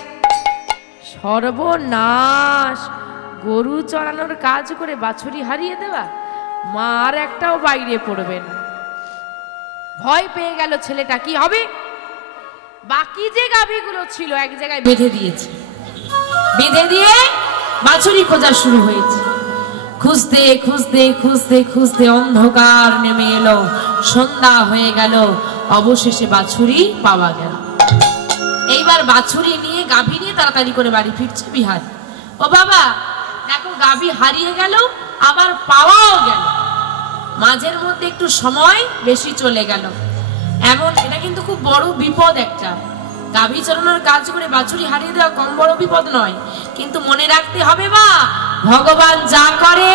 সর্বনাশ, গরু চড়ানোর কাজ করে বাছুরি হারিয়ে দেওয়া, মার একটাও বাইরে পড়বেন। ভয় পেয়ে গেল ছেলেটা, কি হবে। বাকি যে গাভীগুলো ছিল এক জায়গায় বেঁধে দিয়েছে, বেঁধে দিয়ে বাছুরি খোঁজা শুরু হয়েছে। খুঁজতে খুঁজতে খুঁজতে খুঁজতে অন্ধকার নেমে এলো, সন্ধ্যা হয়ে গেল, অবশেষে বাছুরি পাওয়া গেল। এইবার বাছুরি নিয়ে গাভী নিয়ে তাড়াতাড়ি করে বাড়ি ফিরছে বিহারী। ও বাবা দেখো, গাভী হারিয়ে গেল আবার পাওয়াও গেল, মাঝের মধ্যে একটু সময় বেশি চলে গেল। এমন এটা কিন্তু খুব বড় বিপদ একটা। গাভী চড়ানোর কাজ করে বাছুরি হারিয়ে দেওয়া কম বড় বিপদ নয়, কিন্তু মনে রাখতে হবে মা, ভগবান যা করে,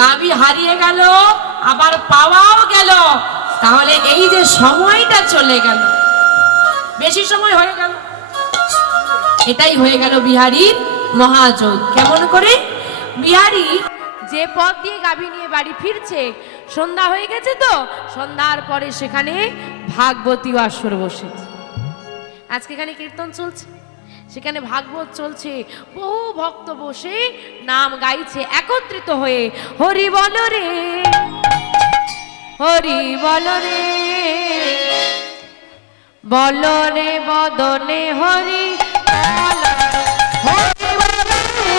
গাভী হারিয়ে গেল আবার পাওয়াও গেল, তাহলে এই যে সময়টা চলে গেল, বেশি সময় হয়ে গেল, এটাই হয়ে গেল বিহারীর মহাযোগ। কেমন করে? বিহারী যে পথ দিয়ে গাভী নিয়ে বাড়ি ফিরছে, সন্ধ্যা হয়ে গেছে তো, সন্ধ্যার পরে সেখানে ভাগবতী আসর বসেছে। আজকে এখানে কীর্তন চলছে, সেখানে ভাগবত চলছে, বহু ভক্ত বসে নাম গাইছে একত্রিত হয়ে। হরি বল রে, হরি বল রে, বল রে বদনে হরি বল, হরি বল রে,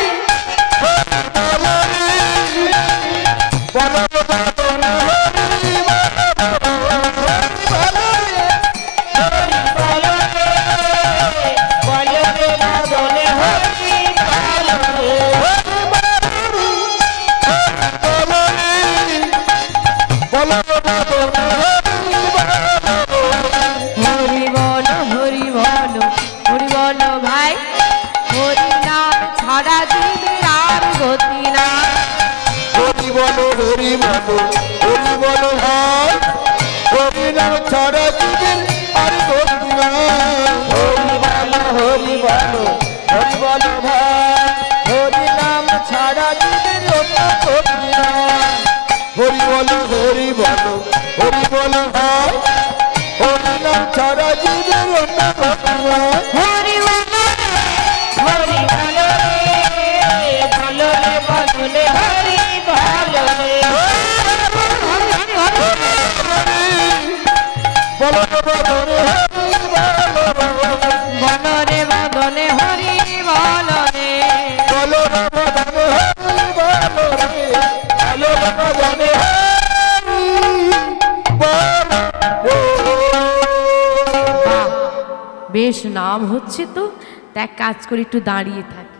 হরি বল, হরি বল, হরি বল ভাই, হরি নাম ছাড়া জীবের আর গতি না। হরি বলো হরি বলো হরি বলো ভাই, হরি নাম ছাড়া জীবের আর গতি নাই। হরি বলো হরি বলো হরি বলো ভাই, হরি নাম ছাড়া জীবের অন্য গতি নাই। হরি বলো হরি বলো হরি বলো ভাই, হরি নাম ছাড়া জীবের অন্য গতি নাই। হরি বল, হরি বল রে, বল রে বদনে হরি বল রে, বলো বলো বল রে বদনে হরি বল রে। বলো বলো বলো রে, বলো বলো বাহ, বেশ নাম হচ্ছে তো। তা এক কাজ করে একটু দাঁড়িয়ে থাকি,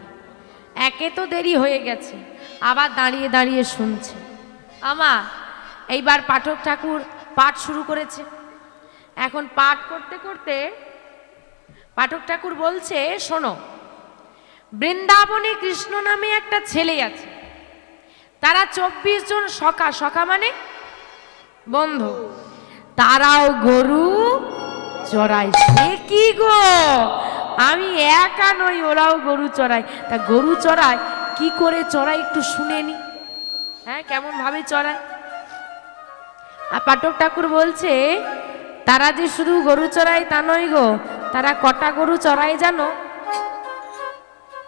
একে তো দেরি হয়ে গেছে, আবার দাঁড়িয়ে দাঁড়িয়ে শুনছে। আমার এইবার পাঠক ঠাকুর পাঠ শুরু করেছে। এখন পাঠ করতে করতে পাঠক ঠাকুর বলছে, শোনো, বৃন্দাবনে কৃষ্ণ নামে একটা ছেলে আছে, তারা 24 জন সখা, সখা মানে বন্ধু, তারাও গরু চড়ায়। সে কি গো, আমি একা নই, ওরাও গরু চড়ায়। তা গরু চড়ায়, কি করে চড়ায় একটু শুনে নি, হ্যাঁ কেমন ভাবে চড়ায়। আর পাঠক ঠাকুর বলছে, তারা যে শুধু গরু চড়ায় তা নয় গো, তারা কটা গরু চড়ায় জানো?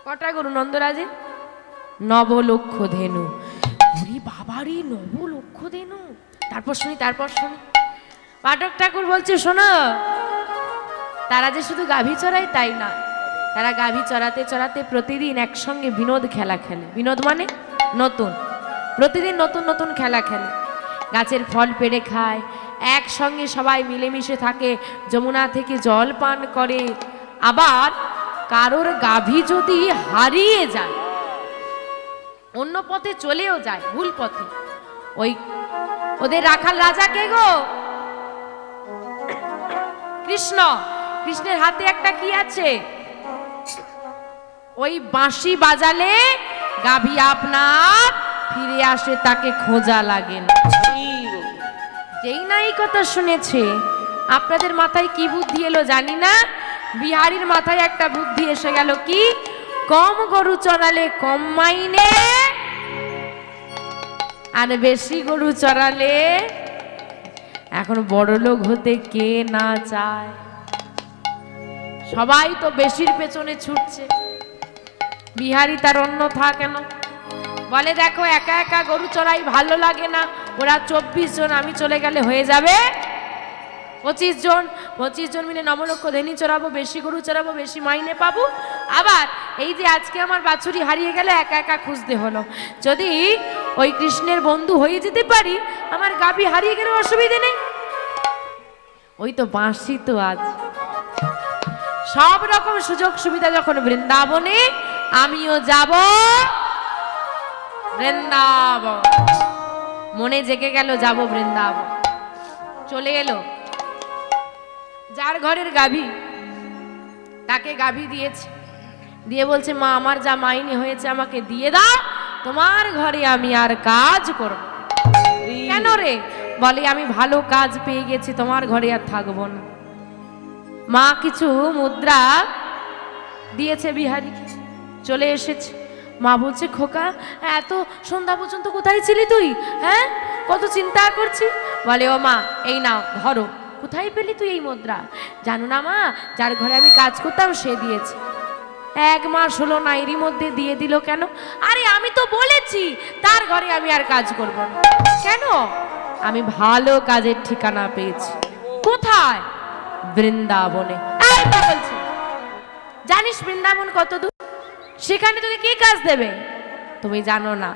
কটা গরু নন্দরাজে? 9 লক্ষ ধেনু। ওরে বাবারে, 9 লক্ষ ধেনু। তারপর শুনি, তারপর শুনি। পাঠক ঠাকুর বলছে, শোনো, তারা যে শুধু গাভী চড়ায় তাই না, তারা গাভী চড়াতে চড়াতে প্রতিদিন একসঙ্গে বিনোদ খেলা খেলে। বিনোদ মানে নতুন, প্রতিদিন নতুন নতুন খেলা খেলে। গাছের ফল পেড়ে খায়, একসঙ্গে সবাই মিলেমিশে থাকে, যমুনা থেকে জল পান করে। আবার কারোর গাভী যদি হারিয়ে যায়, অন্য পথে চলেও যায়, ভুল পথে, ওই ওদের রাখাল রাজা কে গো? কৃষ্ণ। কৃষ্ণের হাতে একটা কি আছে? ওই বাঁশি বাজালে গাভী আপনার ফিরে আসে, তাকে খোঁজা লাগে না। যেই না এই কথা শুনেছে, আপনাদের মাথায় কি বুদ্ধি এলো জানি না, বিহারীর মাথায় একটা বুদ্ধি এসে গেল, কি কম গরু চড়ালে কম মাইনে, আর বেশি গরু চড়ালে। এখন বড় লোক হতে কে না চায়? সবাই তো বেশির পেছনে ছুটছে, বিহারী তার অন্যথা কেন? বলে, দেখো একা একা গরু চড়াই ভালো লাগে না, ওরা 24 জন, আমি চলে গেলে হয়ে যাবে 25 জন। 25 জন মিলে 9 লক্ষ ধেনি চড়াবো, বেশি গরু চড়াবো, বেশি মাইনে পাবো। আবার এই যে আজকে আমার বাছুরি হারিয়ে গেল, একা একা খুঁজতে হলো। যদি ওই কৃষ্ণের বন্ধু হয়ে যেতে পারি, আমার গাভী হারিয়ে গেলে অসুবিধে নেই। ওই তো বাঁশি তো আজ সব রকম সুযোগ সুবিধা যখন বৃন্দাবনে, আমিও যাব বৃন্দাবন। মনে জেগে গেল, যাব বৃন্দাবন। চলে এলো, যার ঘরের গাভী, তাকে গাভী দিয়েছে, দিয়ে বলছে, মা আমার যা মাইনে হয়েছে আমাকে দিয়ে দাও, তোমার ঘরে আমি আর কাজ করব। কেন রে? বলে, আমি ভালো কাজ পেয়ে গেছি, তোমার ঘরে আর থাকবো না। মা কিছু মুদ্রা দিয়েছে বিহারীকে, চলে এসেছে। মা বলছে, খোকা এত সন্ধ্যা পর্যন্ত কোথায় ছিলি তুই? হ্যাঁ, কত চিন্তা করছি। বলে, ও মা এই নাও ধরো, কোথায় পেলি তুই এই মুদ্রা? জানো না মা, যার ঘরে আমি কাজ করতাম সে দিয়েছে। 1 মাস হলো না, এরই মধ্যে দিয়ে দিল কেন? আরে আমি তো বলেছি তার ঘরে আমি আর কাজ করব না। কেন? আমি ভালো কাজের ঠিকানা পেয়েছি। কোথায়? বৃন্দাবনে। এই বলছি, জানিস বৃন্দাবন কত দূর? সেখানে তোকে কে কাজ দেবে? তুমি জানো না,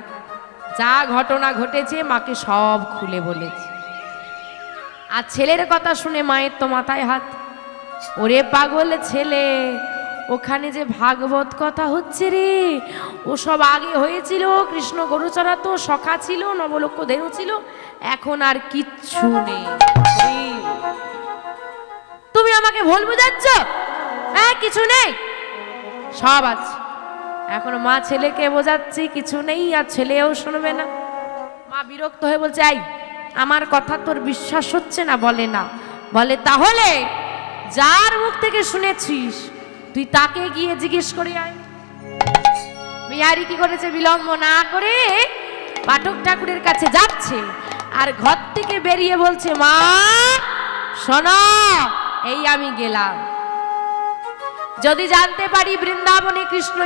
যা ঘটনা ঘটেছে মাকে সব খুলে বলেছি। আর ছেলের কথা শুনে মায়ের তো মাথায় হাত। ওরে পাগল ছেলে, ওখানে যে ভাগবত কথা হচ্ছে রে, ও সব আগে হয়েছিল। কৃষ্ণ গরু চড়াতো, সখা ছিল, নবলক্ষ ধেনু ছিল, এখন আর কিচ্ছু নেই। তুমি আমাকে ভুল বুঝাচ্ছ? হ্যাঁ, কিছু নেই, সব আছে। এখন মা ছেলেকে বোঝাচ্ছি কিছু নেই, আর ছেলেও শুনবে না। মা বিরক্ত হয়ে বলছে, এই আমার কথা তোর বিশ্বাস হচ্ছে না? বলে না। বলে তাহলে যার মুখ থেকে শুনেছিস তুই তাকে গিয়ে জিজ্ঞেস করে আয়। বিহারি কি করেছে? বিলম্ব না করে পাঠক ঠাকুরের কাছে যাচ্ছে, আর ঘর থেকে বেরিয়ে বলছে, মা শোনো, এই আমি গেলাম, যদি জানতে পারি বৃন্দাবনে কৃষ্ণ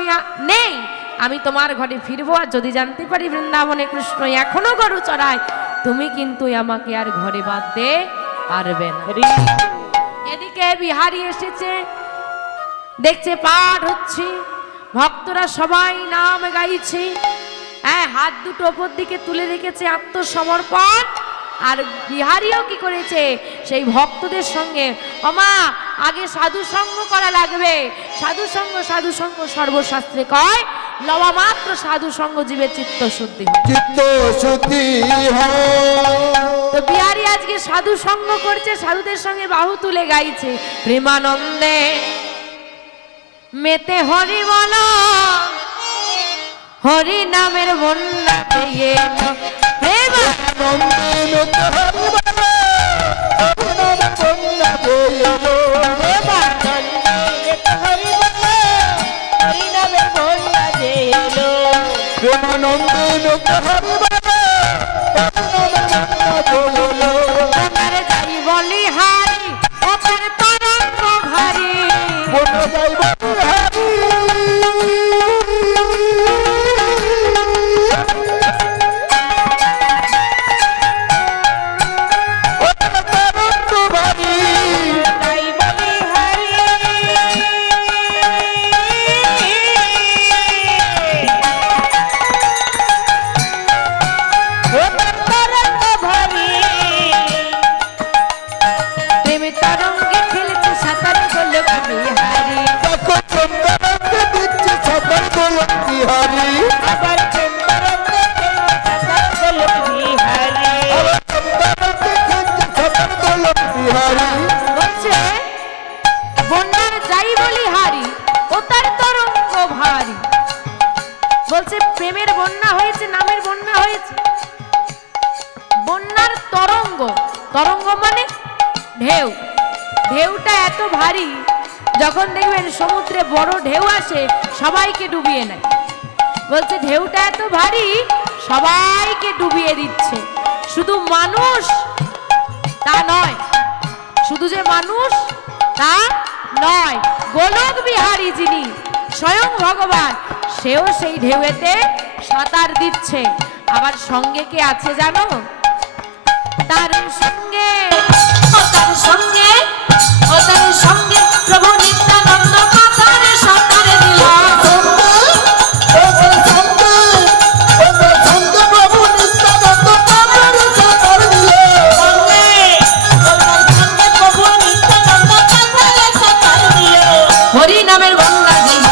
নেই আমি তোমার ঘরে ফিরবো, আর যদি জানতে পারি বৃন্দাবনে কৃষ্ণ এখনো গরু চড়ায় তুমি কিন্তু আমাকে আর ঘরে বাঁধতে পারবে না। এদিকে বিহারি এসেছে, দেখছে পাঠ হচ্ছে, ভক্তরা সবাই নাম গাইছে, হ্যাঁ হাত দুটো ওপর দিকে তুলে রেখেছে আত্মসমর্পণ। আর বিহারিও কি করেছে? সেই ভক্তদের সঙ্গে, ওমা আগে সাধু সঙ্গ করা লাগবে, সাধু সঙ্গ সর্বশাস্ত্রে কয়, লওয়া মাত্র সাধু সঙ্গ জীবের চিত্ত শুদ্ধি হয়। চিত্ত শুদ্ধি হয়। তো বিহারি আজকে সাধু সঙ্গ করছে, সাধুদের সঙ্গে বাহু তুলে গাইছে, প্রেমানন্দে মেতে হরি বল, হরি নামের বন্যা পেয়ে প্রেমানন্দে মেতে হরি বল, হরি নামের বন্যা পেয়ে প্রেমানন্দে মেতে হরি বল, যাই বলি হারি ওপর তরঙ্গ ভারী, যাই বলি হারি বলছে প্রেমের বন্যা হয়েছে, নামের বন্যা হয়েছে। বন্যার তরঙ্গ, তরঙ্গ মানে ঢেউ, ঢেউটা এত ভারী, যখন দেখবেন সমুদ্রে বড় ঢেউ আসে সবাইকে ডুবিয়ে নেয়। বলছে ঢেউটা এত ভারী সবাইকে ডুবিয়ে দিচ্ছে। শুধু মানুষ তা নয়, শুধু যে মানুষ তা নয়, গোলক বিহারী যিনি স্বয়ং ভগবান, সেও সেই ঢেউতে সাঁতার দিচ্ছে। আবার সঙ্গে কে আছে জানো? তার সঙ্গে প্রভু নিত্যানন্দ পাতারে সাঁতার দিল। হরি নামের বন্যা দিল,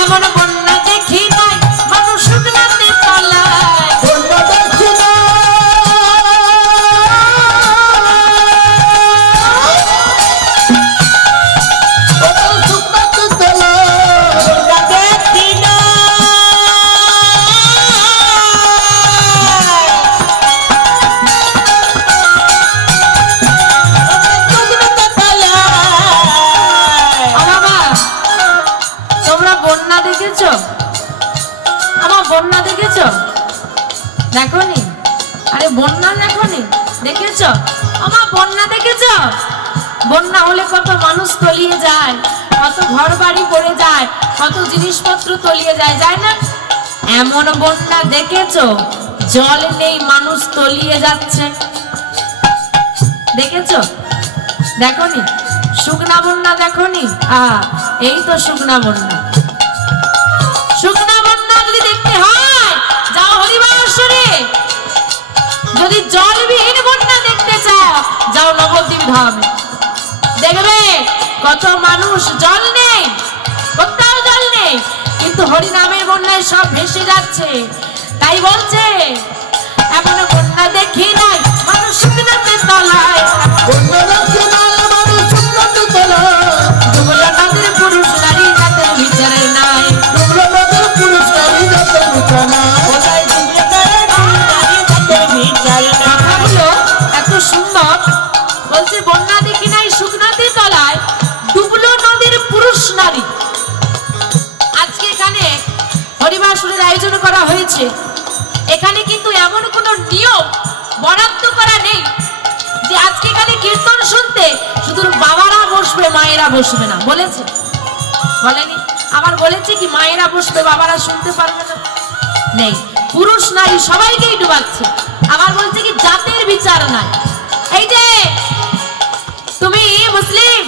এমন বন্যা বন্যা দেখেছ? দেখোনি? আরে বন্যা দেখোনি? দেখেছ? আমা বন্যা দেখেছ? বন্যা হলে কত মানুষ তলিয়ে যায়, কত ঘর বাড়ি পড়ে যায়, কত জিনিসপত্র তলিয়ে যায়, যায় না? এমন বন্যা দেখেছ জল নেই, মানুষ তলিয়ে যাচ্ছে? দেখেছ? দেখোনি? শুকনা বন্যা দেখোনি? এই তো শুকনা বন্যা। শুকনা বন্যা যদি দেখতে হয় যাও হরিবাসরে। যদি জলবিহীন বন্যা দেখতে চাও যাও নবদ্বীপ ধামে। দেখবে কত মানুষ, জল নেই, কোথাও জল নেই, কিন্তু হরিনামের বন্যায় সব ভেসে যাচ্ছে। তাই বলছে এমন বন্যা দেখি নাই মানুষ শুকনাতে তলায়, ডুবলো নদীর পুরুষ নারী জাতের বিচারে নাই। কথাগুলো এত সুন্দর, বলছে বন্যা দেখি নাই শুকনাতে তলায়, ডুবলো নদীর পুরুষ নারী। আজকে এখানে হরিবাসরের আয়োজন করা হয়েছে। এখানে কিন্তু এমন কোন নিয়ম বরাদ্দ করা নেই যে আজকে এখানে কীর্তন শুনতে শুধু বাবারা বসবে, মায়েরা বসবে না। বলেছে? বলেনি? আবার বলেছে কি মায়েরা বসবে, বাবারা শুনতে পারবে না? নেই, পুরুষ নারী সবাইকেই ডুবাচ্ছে। আবার বলছে কি জাতের বিচার নাই। এই যে তুমি মুসলিম,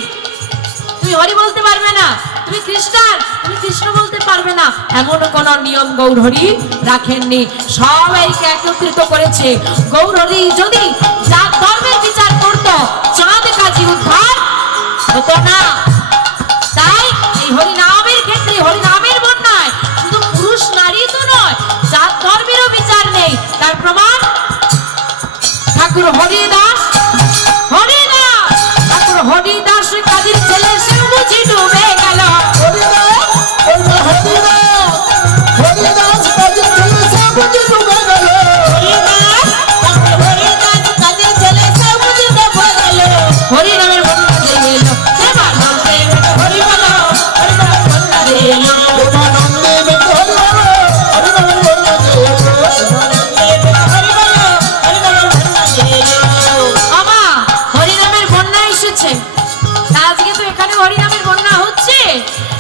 তুমি হরি বলতে পারবে না, তুমি খ্রিস্টান, তুমি কৃষ্ণ বলতে পারবে না, এমন কোন নিয়ম গৌর হরি রাখেননি। সবাইকে একত্রিত করেছে। গৌর হরি যদি জাত ধর্মের বিচার করতো চাঁদ কাজী উদ্ধার হতো না। তাই এই হরিনামের ক্ষেত্রে, হরিনামের বন্যায় শুধু পুরুষ নারী তো নয়, জাত ধর্মেরও বিচার নেই। তার প্রমাণ ঠাকুর হরিদাস, হরিদাস ঠাকুর হরিদাস কাজীর ছেলে, সে বুঝি ডুবে গেল। হরিনামের বন্যা দিয়ে এলো, হরি বলো, হরিনামের বন্যা দিয়ে এলো। আমা হরিনামের বন্যা এসেছে, তা আজকে তো এখানে হরিনামের বন্যা হচ্ছে।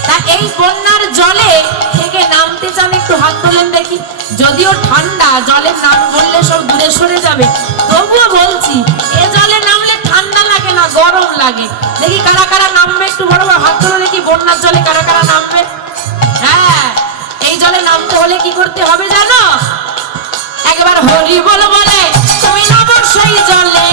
তা এই বন্যার জলে থেকে নামতে চান? একটু হাত তোলেন দেখি। যদিও ঠান্ডা, জলের নাম বললে সব দূরে সরে যাবে, তবুও বলছি এ জলে নামলে ঠান্ডা লাগে না, গরম লাগে। দেখি কারা কারা নামবে, একটু বড় বড় হাত তোলো দেখি। বন্যার জলে কারা কারা নামবে? হ্যাঁ, এই জলে নামতে হলে কি করতে হবে জানো? একবার হরি বল বলে তুমি নামো সেই জলে।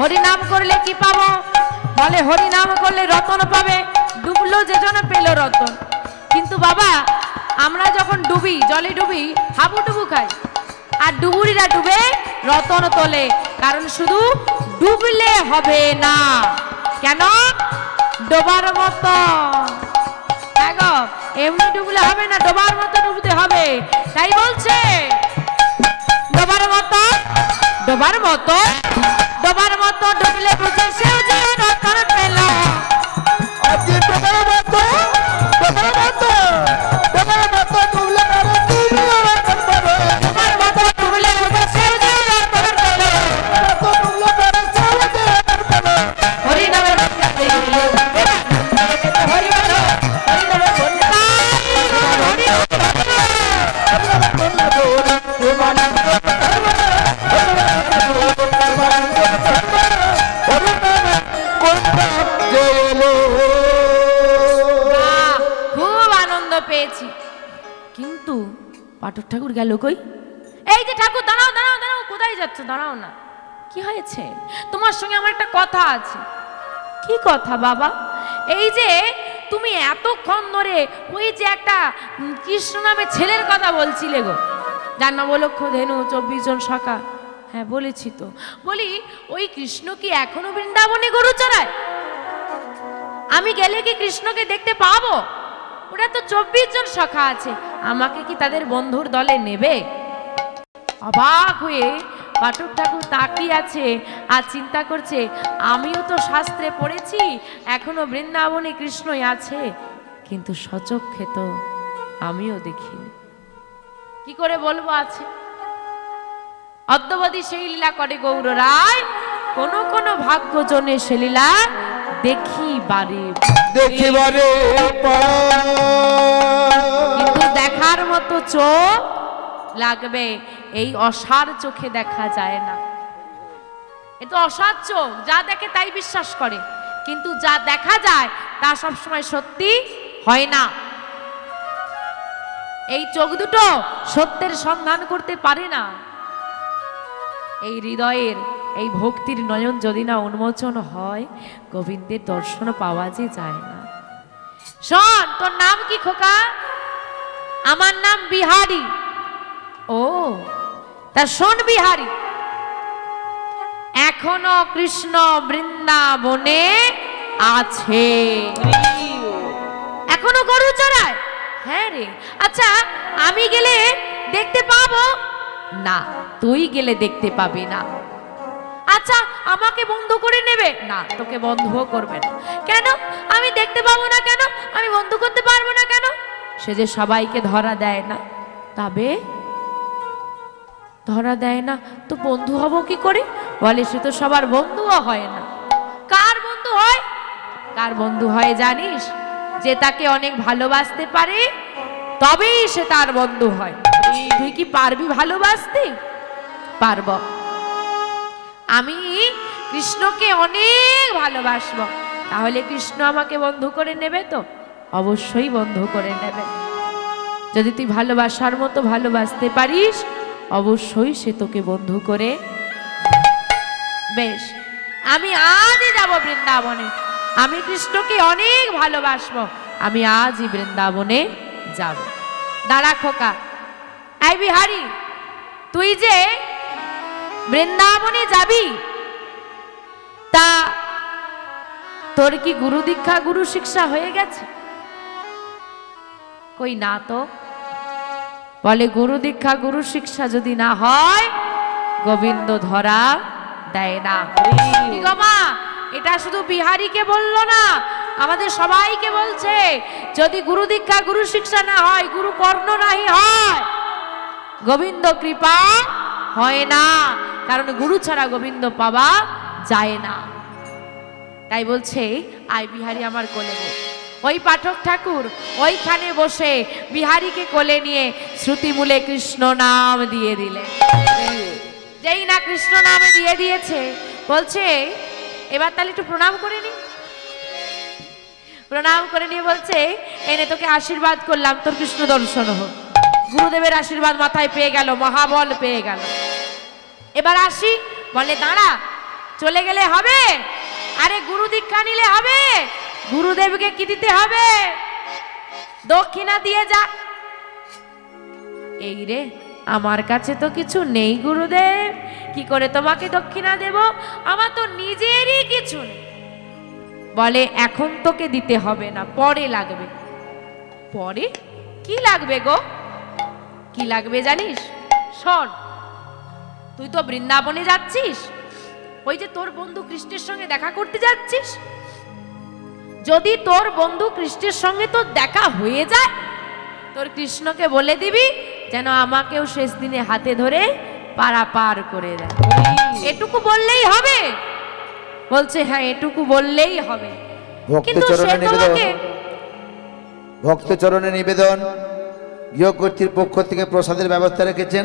হরিনাম করলে কি পাবো? বলে হরিনাম করলে রতন পাবে। ডুবলো যে জন পেল রতন। কিন্তু বাবা আমরা যখন ডুবি, জলে ডুবি, হাবুডুবু খাই, আর ডুবুরিরা ডুবে রতন তোলে। কারণ শুধু ডুবলে হবে না, কেন? ডোবার মতো। দেখো এমনি ডুবলে হবে না, ডোবার মতো ডুবতে হবে। তাই বলছে ডোবার মতো, ডোবার মতো, ডোবার মতো ডুবলে বুঝে সেও যে রতন পেল। ডোবার মতো, ডোবার মতো, ডোবার মতো ডুবলে রতন পাবে। ডোবার মতো ডুবলে বুঝে সেও যে রতন পেল। হরি নামের বন্যা দিয়ে এলো, হরি বলো, হরি নামের বন্যা, হরি খুব আনন্দ পেয়েছি। কিন্তু পাঠক ঠাকুর গেল কই? এই যে ঠাকুর, দাঁড়াও দাঁড়াও দাঁড়াও, কোথায় যাচ্ছ? দাঁড়াও না, কি হয়েছে? তোমার সঙ্গে আমার একটা কথা আছে। কি কথা বাবা? এই যে তুমি এতক্ষণ ধরে ওই যে একটা কৃষ্ণ নামে ছেলের কথা বলছিলে গো, যার নবলক্ষ ধেনু 24 জন সখা, হ্যাঁ বলেছি তো। বলি ওই কৃষ্ণ কি এখনো বৃন্দাবনে গরু চড়ায়? আমি গেলে কি কৃষ্ণকে দেখতে পাবো? ওরা তো 24 জন সখা আছে, আমাকে কি তাদের বন্ধুর দলে নেবে? অবাক হয়ে পাঠক ঠাকুর তাকিয়ে আছে আর চিন্তা করছে, আমিও তো শাস্ত্রে পড়েছি এখনো বৃন্দাবনে কৃষ্ণই আছে, কিন্তু সচক্ষে তো আমিও দেখিনি। কি করে বলবো আছে? অদ্যবধি সেই লীলা করে গৌর রায়, কোন কোন ভাগ্যজনে সে লীলা দেখিবারে কিন্তু দেখার মতো চোখ লাগবে, এই অসার চোখে দেখা যায় না। এ তো অসার চোখ, যা দেখে তাই বিশ্বাস করে, কিন্তু যা দেখা যায় তা সবসময় সত্যি হয় না। এই চোখ দুটো সত্যের সন্ধান করতে পারে না। এই হৃদয়ের এই ভক্তির নয়ন যদি না উন্মোচন হয়, গোবিন্দের দর্শন পাওয়া যে যায় না। শোন, তোর নাম কি খোকা? আমার নাম বিহারী। ও তা শোন বিহারী, এখনো কৃষ্ণ বৃন্দাবনে আছে, এখনো গরু চড়ায়। হ্যাঁ রে, আচ্ছা আমি গেলে দেখতে পাবো না? তুই গেলে দেখতে পাবি না। আচ্ছা আমাকে বন্ধু করে নেবে না? তোকে বন্ধুও করবে না। কেন? আমি দেখতে পাবো না কেন? আমি বন্ধু করতে পারবো না কেন? সে যে সবাইকে ধরা দেয় না, তবে ধরা দেয় না তো বন্ধু হব কি করে? বলে সে তো সবার বন্ধুও হয় না। কার বন্ধু হয়? কার বন্ধু হয় জানিস? যে তাকে অনেক ভালোবাসতে পারে তবেই সে তার বন্ধু হয়। তুই কি পারবি ভালোবাসতে? পারব। আমি কৃষ্ণকে অনেক ভালোবাসবো, তাহলে কৃষ্ণ আমাকে বন্ধু করে নেবে তো? অবশ্যই বন্ধু করে নেবে। যদি তুই ভালোবাসার মতো ভালোবাসতে পারিস, অবশ্যই সে তোকে বন্ধু করে। বেশ, আমি আজই যাব বৃন্দাবনে। আমি কৃষ্ণকে অনেক ভালোবাসবো, আমি আজই বৃন্দাবনে যাব। দাঁড়া খোকা। এই বিহারী, তুই যে বৃন্দাবনে যাবি, তা তোর কি গুরু দীক্ষা গুরু শিক্ষা হয়ে গেছে? কই না তো। বলে গুরু দীক্ষা গুরু শিক্ষা যদি না হয়, গোবিন্দ ধরা দেয় না। কি গো মা, এটা শুধু বিহারীকে বললো না, আমাদের সবাইকে বলছে। যদি গুরু দীক্ষা গুরু শিক্ষা না হয়, গুরু কর্ণ নাহি হয়, গোবিন্দ কৃপা হয় না। কারণ গুরু ছাড়া গোবিন্দ পাওয়া যায় না। তাই বলছে, আয় বিহারী আমার কোলে বস। ওই পাঠক ঠাকুর ওইখানে বসে বিহারীকে কোলে নিয়ে শ্রুতিমূলে কৃষ্ণ নাম দিয়ে দিলে। যেই না কৃষ্ণ নাম দিয়ে দিয়েছে, বলছে এবার তাহলে একটু প্রণাম করে নি। প্রণাম করে নিয়ে বলছে, এনে তোকে আশীর্বাদ করলাম, তোর কৃষ্ণ দর্শন হোক। গুরুদেবের আশীর্বাদ মাথায় পেয়ে গেল, মহাবল পেয়ে গেল। এবার আসি। বলে দাঁড়া, চলে গেলে হবে? আরে গুরু দীক্ষা নিলে হবে। গুরুদেবকে কি দিতে হবে? দক্ষিণা দিয়ে যা। এই রে, আমার কাছে তো কিছু নেই গুরুদেব, কি করে তোমাকে দক্ষিণা দেব? আমার তো নিজেরই কিছু নেই। বলে এখন তোকে দিতে হবে না, পরে লাগবে। পরে কি লাগবে গো? কি লাগবে জানিস? শোন, তুই তো বৃন্দাবনে যাচ্ছিস, ওই যে তোর বন্ধু কৃষ্ণের সঙ্গে দেখা করতে যাচ্ছিস। যদি তোর বন্ধু কৃষ্ণের সঙ্গে তোর দেখা হয়ে যায়, তোর কৃষ্ণকে বলে দিবি যেন আমাকেও শেষ দিনে হাতে ধরে পারাপার করে দেয়। এটুকু বললেই হবে? বলছে হ্যাঁ, এটুকু বললেই হবে। কিন্তু সে তোমাকে ভক্তচরণে নিবেদন, গৃহ কর্তৃপক্ষ থেকে প্রসাদের ব্যবস্থা রেখেছেন।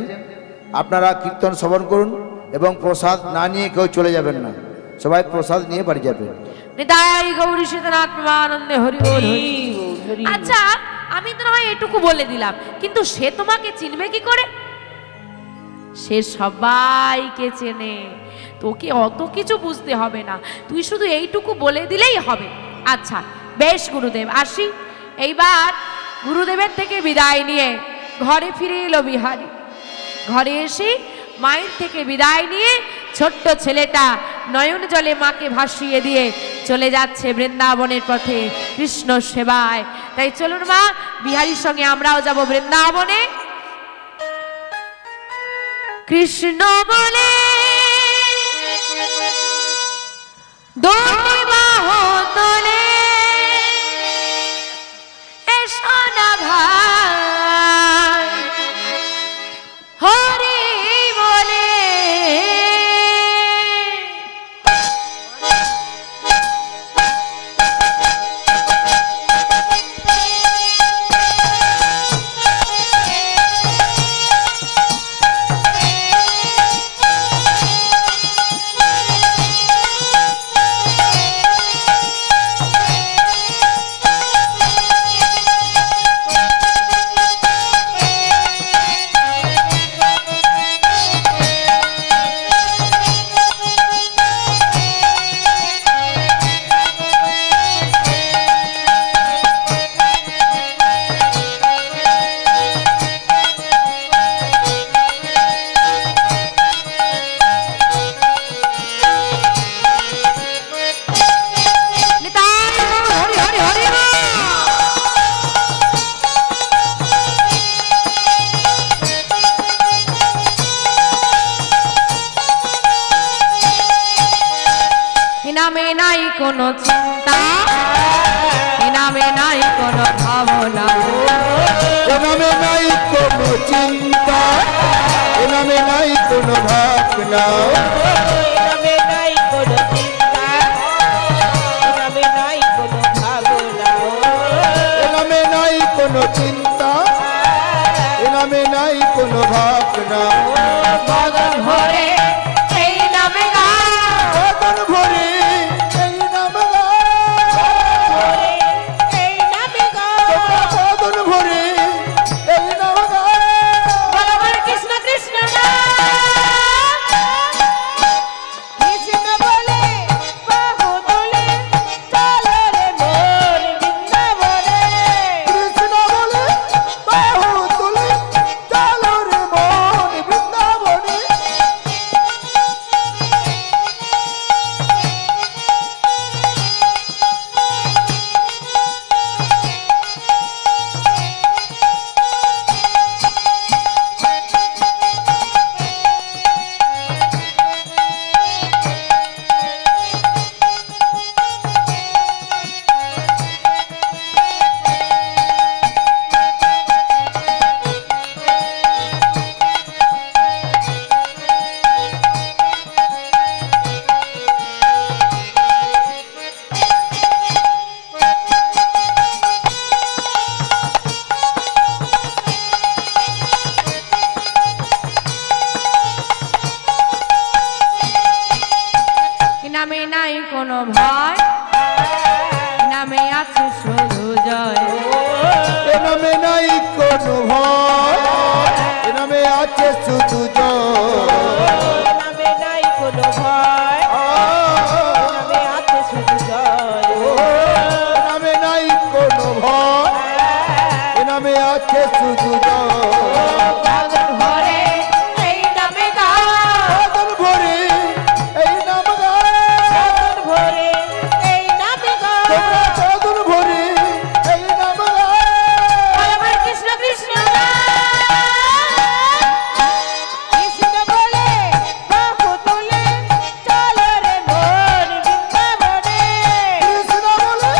আপনারা কীর্তন শ্রবণ করুন এবং প্রসাদ না নিয়ে কেউ চলে যাবেন না, সবাই প্রসাদ নিয়ে বাড়ি যাবেন। নিতাই গৌরী সীতানাথ প্রেমানন্দে হরি বল। আচ্ছা আমি তো নয় এটুকু বলে দিলাম, কিন্তু সে তোমাকে চিনবে কি করে? সে সবাইকে চেনে, তোকে অত কিছু বুঝতে হবে না, তুই শুধু এইটুকু বলে দিলেই হবে। আচ্ছা বেশ গুরুদেব আসি। এইবার গুরুদেবের থেকে বিদায় নিয়ে ঘরে ফিরে এলো বিহারী। ঘরে এসে মায়ের থেকে বিদায় নিয়ে ছোট্ট ছেলেটা নয়ন জলে মাকে ভাসিয়ে দিয়ে চলে যাচ্ছে বৃন্দাবনের পথে কৃষ্ণ সেবায়। তাই চলুন মা, বিহারীর সঙ্গে আমরাও যাব বৃন্দাবনে। কৃষ্ণ বলে দুই বাহু তোলে এসো না ভাই, হরি বলে নামে নাই কোনো চিন্তা, নামে নাই কোনো ভাবনা, নামে নাই কোনো চিন্তা, নামে নাই কোনো ভাবনা, নামে নাই কোনো চিন্তা, নামে নাই কোনো ভাবনা, নামে নাই কোনো চিন্তা, নামে নাই কোনো ভাবনা। মগন ভরে এই নামে গান, মগন ভরে এই নামে গান, এই নামে গান, মগন ভরে এই নামে গান। বলো বলো কৃষ্ণ কৃষ্ণ নাম। কৃষ্ণ বলে বাহু তোলে চলো রে মোর বৃন্দাবনে, কৃষ্ণ বলে বাহু তুলে চলো রে মন বৃন্দাবনে। নামে নাই কোনো ভয়, নামে আছে শুধু জয়। এ নামে নাই কোনো ভয়, এ নামে আছে শুধু জয়। নামে নাই কোনো ভয়, নামে আছে শুধু জয়, নামে নাই কোনো ভয়, এ নামে আছে শুধু জয়। মগন ভরে এই নামে গান, মগন ভরে এই নাম গান, মগন ভরে এই নামে গান, মগন ভরে এই নাম গান। বলো বলো কৃষ্ণ কৃষ্ণ নাম। কৃষ্ণ বলে বাহু তোলে চলো রে মোর বৃন্দাবনে, কৃষ্ণ বলে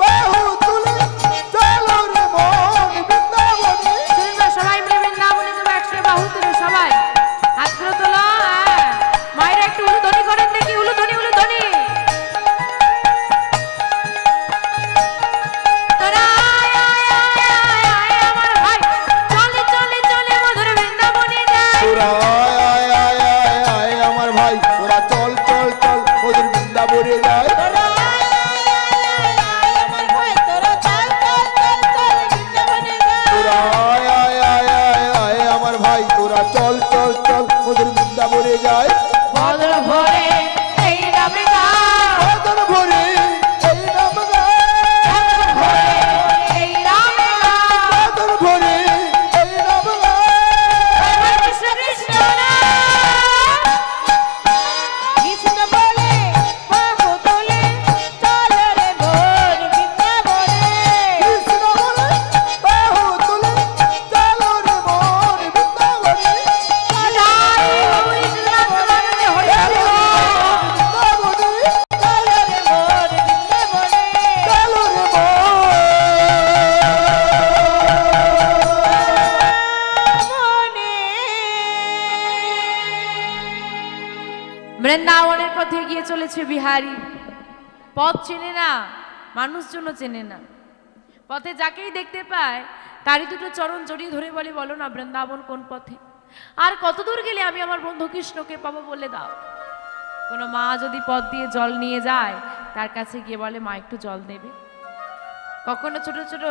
বাহু তুলে চলো রে মন বৃন্দাবনে। তোমরা সবাই মিলে বৃন্দাবনে যাবো, একসাথে বাহু তুলে সবাই হাতগুলো তোলো। হ্যাঁ, মায়েরা একটু উলুধ্বনি করেন দেখি, উলুধ্বনি উলুধ্বনি। এগিয়ে চলেছে বিহারী। পথ চেনে না, মানুষজনও চেনে না। পথে যাকেই দেখতে পায় তারই দুটো চরণ জড়িয়ে ধরে বলে, বলো না বৃন্দাবন কোন পথে, আর কত দূর গেলে আমি আমার বন্ধু কৃষ্ণকে পাবো, বলে দাও। কোনো মা যদি পথ দিয়ে জল নিয়ে যায়, তার কাছে গিয়ে বলে, মা একটু জল দেবে। কখনো ছোট ছোট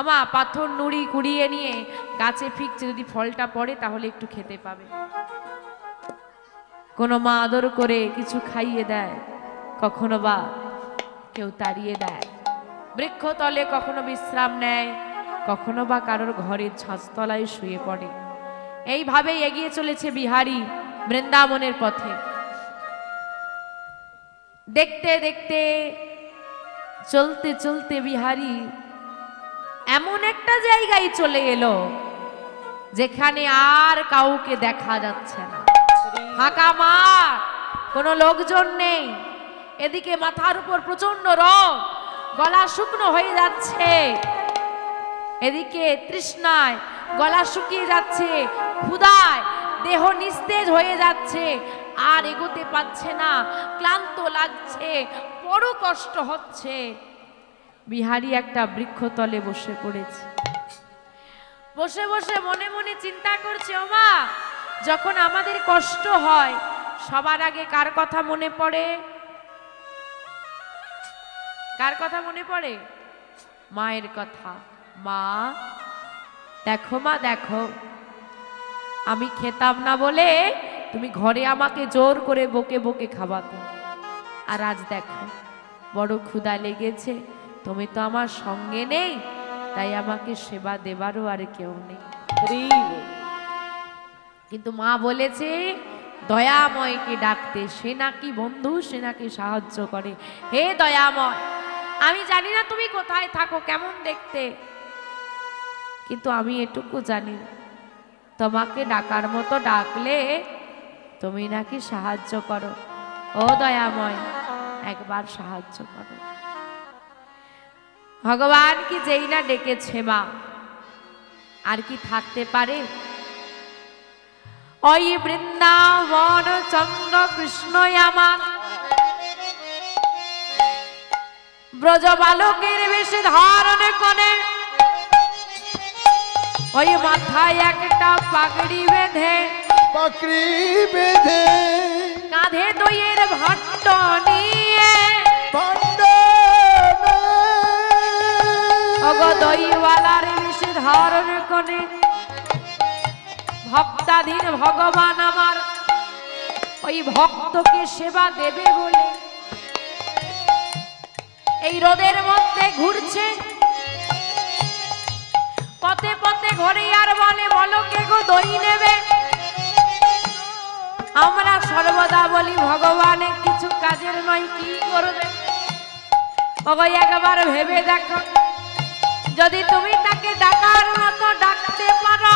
আমা পাথর নুড়ি কুড়িয়ে নিয়ে গাছে ফিকছে, যদি ফলটা পড়ে তাহলে একটু খেতে পাবে। কোনো মা আদর করে কিছু খাইয়ে দেয়, কখনো বা কেউ তাড়িয়ে দেয়। বৃক্ষতলে কখনো বিশ্রাম নেয়, কখনো বা কারোর ঘরের ছাদতলায় শুয়ে পড়ে। এইভাবেই এগিয়ে চলেছে বিহারী বৃন্দাবনের পথে। দেখতে দেখতে চলতে চলতে বিহারী এমন একটা জায়গায় চলে এলো যেখানে আর কাউকে দেখা যাচ্ছে না, ফাঁকা মাঠ, কোনো লোকজন নেই। এদিকে মাথার উপর প্রচন্ড রোগ, গলা শুকনো হয়ে যাচ্ছে। এদিকে তৃষ্ণায় গলা শুকিয়ে যাচ্ছে, ক্ষুধায় দেহ নিস্তেজ হয়ে যাচ্ছে, আর এগোতে পারছে না, ক্লান্ত লাগছে, বড় কষ্ট হচ্ছে। বিহারী একটা বৃক্ষতলে বসে পড়েছে। বসে বসে মনে মনে চিন্তা করছে, ওমা, যখন আমাদের কষ্ট হয় সবার আগে কার কথা মনে পড়ে? কার কথা মনে পড়ে? মায়ের কথা। মা দেখো, মা দেখো, আমি খেতাম না বলে তুমি ঘরে আমাকে জোর করে বকে বকে খাওয়াতো, আর আজ দেখো বড় ক্ষুধা লেগেছে, তুমি তো আমার সঙ্গে নেই, তাই আমাকে সেবা দেবারও আর কেউ নেই। কিন্তু মা বলেছে দয়াময়কে ডাকতে, সে নাকি বন্ধু, সে নাকি সাহায্য করে। হে দয়াময়, আমি জানি না তুমি কোথায় থাকো, কেমন দেখতে, কিন্তু আমি এটুকু জানি তোমাকে ডাকার মতো ডাকলে তুমি নাকি সাহায্য করো। ও দয়াময়, একবার সাহায্য করো। ভগবান কি যেই না ডেকেছে মা, আর কি থাকতে পারে? ওই বৃন্দাবন চন্দ্র কৃষ্ণ আমার ব্রজ বালকের বেশে ধারণ করে, ওই মাথায় একটা পাগড়ি বেঁধে, পাগড়ি বেঁধে কাঁধে দইয়ের ভাণ্ড নিয়ে, ওগো দইওয়ালার বেশে ধারণ করে, ভক্তাধীন ভগবান আমার ওই ভক্তকে সেবা দেবে বলে এই রোদের মধ্যে ঘুরছে। পথে পথে ঘরে আর বলে, বলো কে গো দই নেবে? আমরা সর্বদা বলি ভগবানের কিছু কাজের নয়, কি করবে? ওগো একবার ভেবে দেখো, যদি তুমি তাকে ডাকার মতো ডাকতে পারো,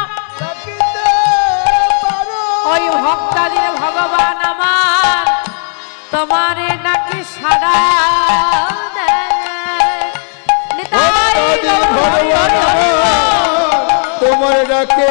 ওই ভক্তাদের ভগবান আমার তোমারে নাকি সাড়া তোমার ডাকে